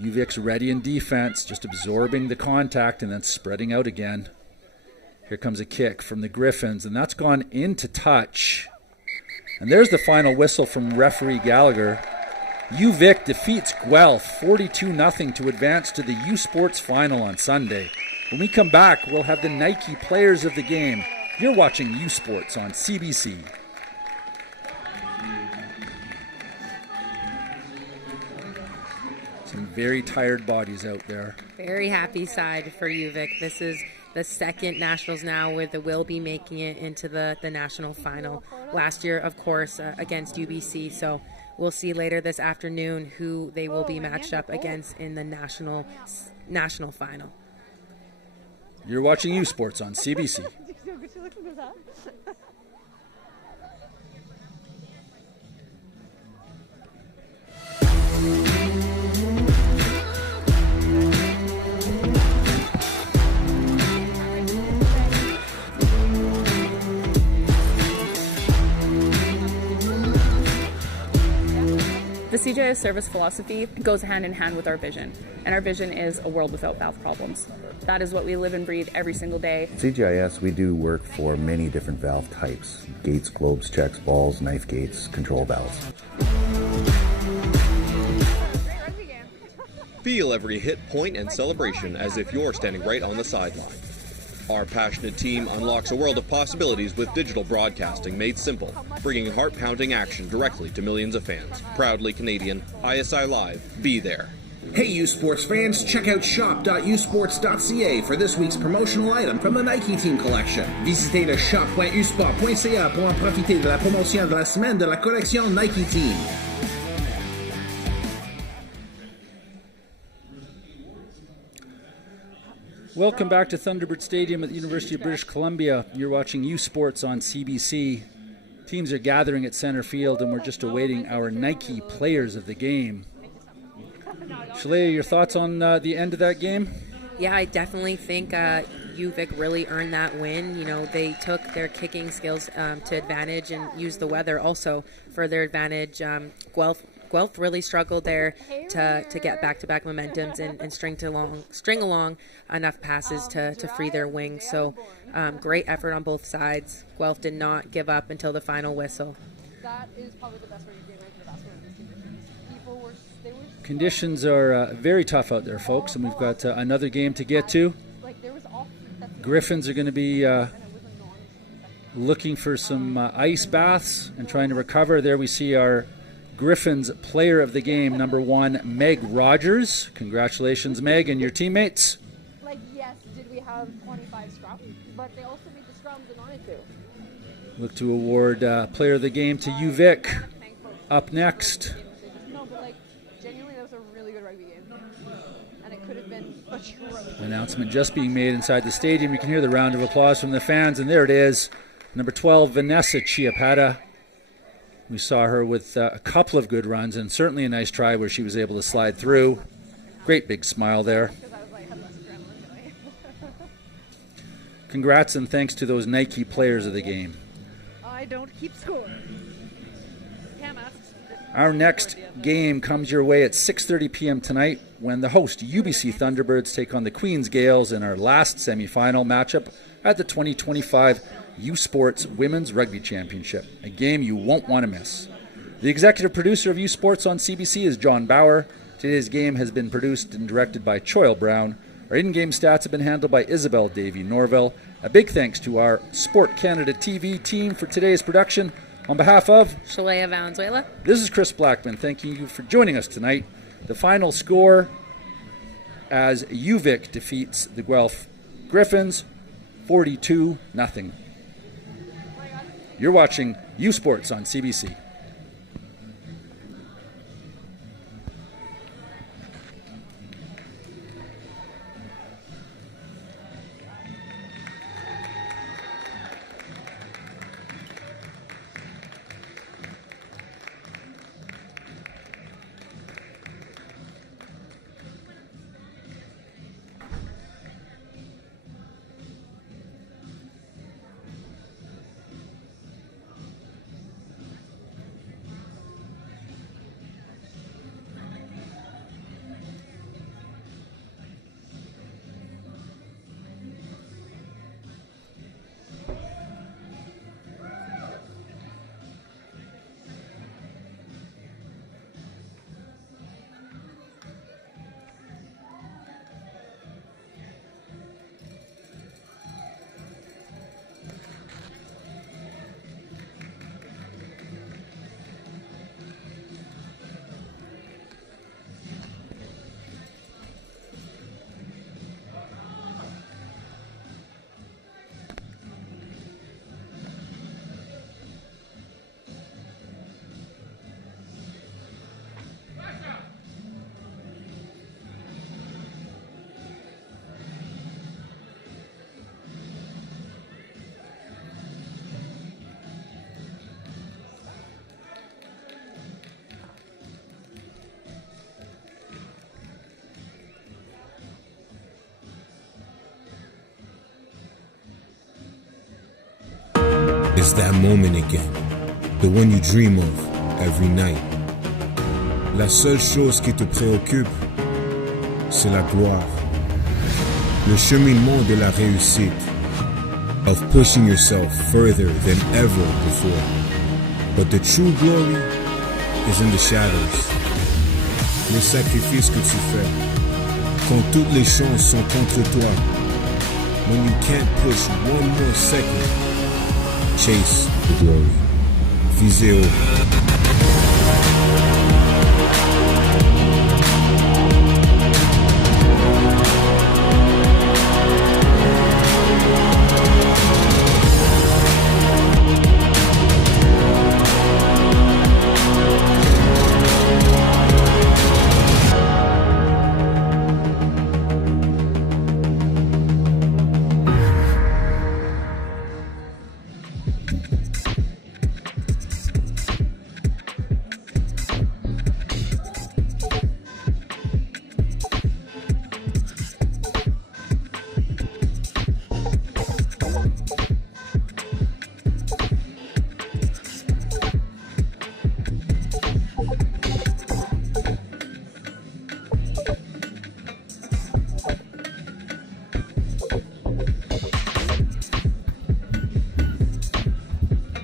UVic's ready in defense, just absorbing the contact and then spreading out again. Here comes a kick from the Gryphons, and that's gone into touch. And there's the final whistle from referee Gallagher. UVic defeats Guelph 42-0 to advance to the U-Sports final on Sunday. When we come back, we'll have the Nike players of the game. You're watching U-Sports on CBC. Some very tired bodies out there. Very happy side for UVic. This is the second Nationals now where they will be making it into the national final. Last year, of course, against UBC. So we'll see later this afternoon who they will be matched up against in the national final. You're watching U-Sports on CBC. The CJS service philosophy goes hand in hand with our vision, and our vision is a world without valve problems. That is what we live and breathe every single day. At CGIS, we do work for many different valve types: gates, globes, checks, balls, knife gates, control valves. Feel every hit, point, and celebration as if you're standing right on the sideline. Our passionate team unlocks a world of possibilities with digital broadcasting made simple, bringing heart-pounding action directly to millions of fans. Proudly Canadian, ISI Live, be there. Hey U-Sports fans, check out shop.usports.ca for this week's promotional item from the Nike Team collection. Visitez le shop.usport.ca pour en profiter de la promotion de la semaine de la collection Nike Team. Welcome back to Thunderbird Stadium at the University of British Columbia. You're watching U-Sports on CBC. Teams are gathering at center field, and we're just awaiting our Nike players of the game. Shalea, your thoughts on the end of that game? Yeah, I definitely think UVic really earned that win. You know, they took their kicking skills to advantage and used the weather also for their advantage. Guelph really struggled there to get back-to-back momentums and string along enough passes to free their wings. So great effort on both sides. Guelph did not give up until the final whistle. That is probably the best way to get right to the basket in these conditions. People were Conditions are very tough out there, folks, and we've got another game to get to. Gryphons are going to be looking for some ice baths and trying to recover. There we see our Gryphons player of the game, number 1, Meg Rogers. Congratulations, Meg, and your teammates. Yes, did we have 25 scrums? But they also made the scrums and wanted to. Look to award Player of the Game to UVic. Up next. No, but genuinely, that was a really good rugby game. And it could have been atrocious. Announcement just being made inside the stadium. You can hear the round of applause from the fans, and there it is. Number 12, Vanessa Chiapata. We saw her with a couple of good runs, and certainly a nice try where she was able to slide through. Great big smile there. Congrats and thanks to those Nike players of the game. I don't keep score. Our next game comes your way at 6:30 p.m. tonight when the host UBC Thunderbirds take on the Queen's Gales in our last semifinal matchup at the 2025 U Sports Women's Rugby Championship, a game you won't want to miss. The executive producer of U Sports on CBC is John Bauer. Today's game has been produced and directed by Choyle Brown. Our in-game stats have been handled by Isabel Davy Norville. A big thanks to our Sport Canada TV team for today's production. On behalf of Shalea Valenzuela, this is Chris Blackman thanking you for joining us tonight. The final score as UVic defeats the Guelph Gryphons 42-0. You're watching U Sports on CBC. It's that moment again, the one you dream of every night. La seule chose qui te préoccupe, c'est la gloire. Le cheminement de la réussite, of pushing yourself further than ever before. But the true glory is in the shadows. Le sacrifice que tu fais, quand toutes les chances sont contre toi. When you can't push one more second, chase the glory. Visez haut.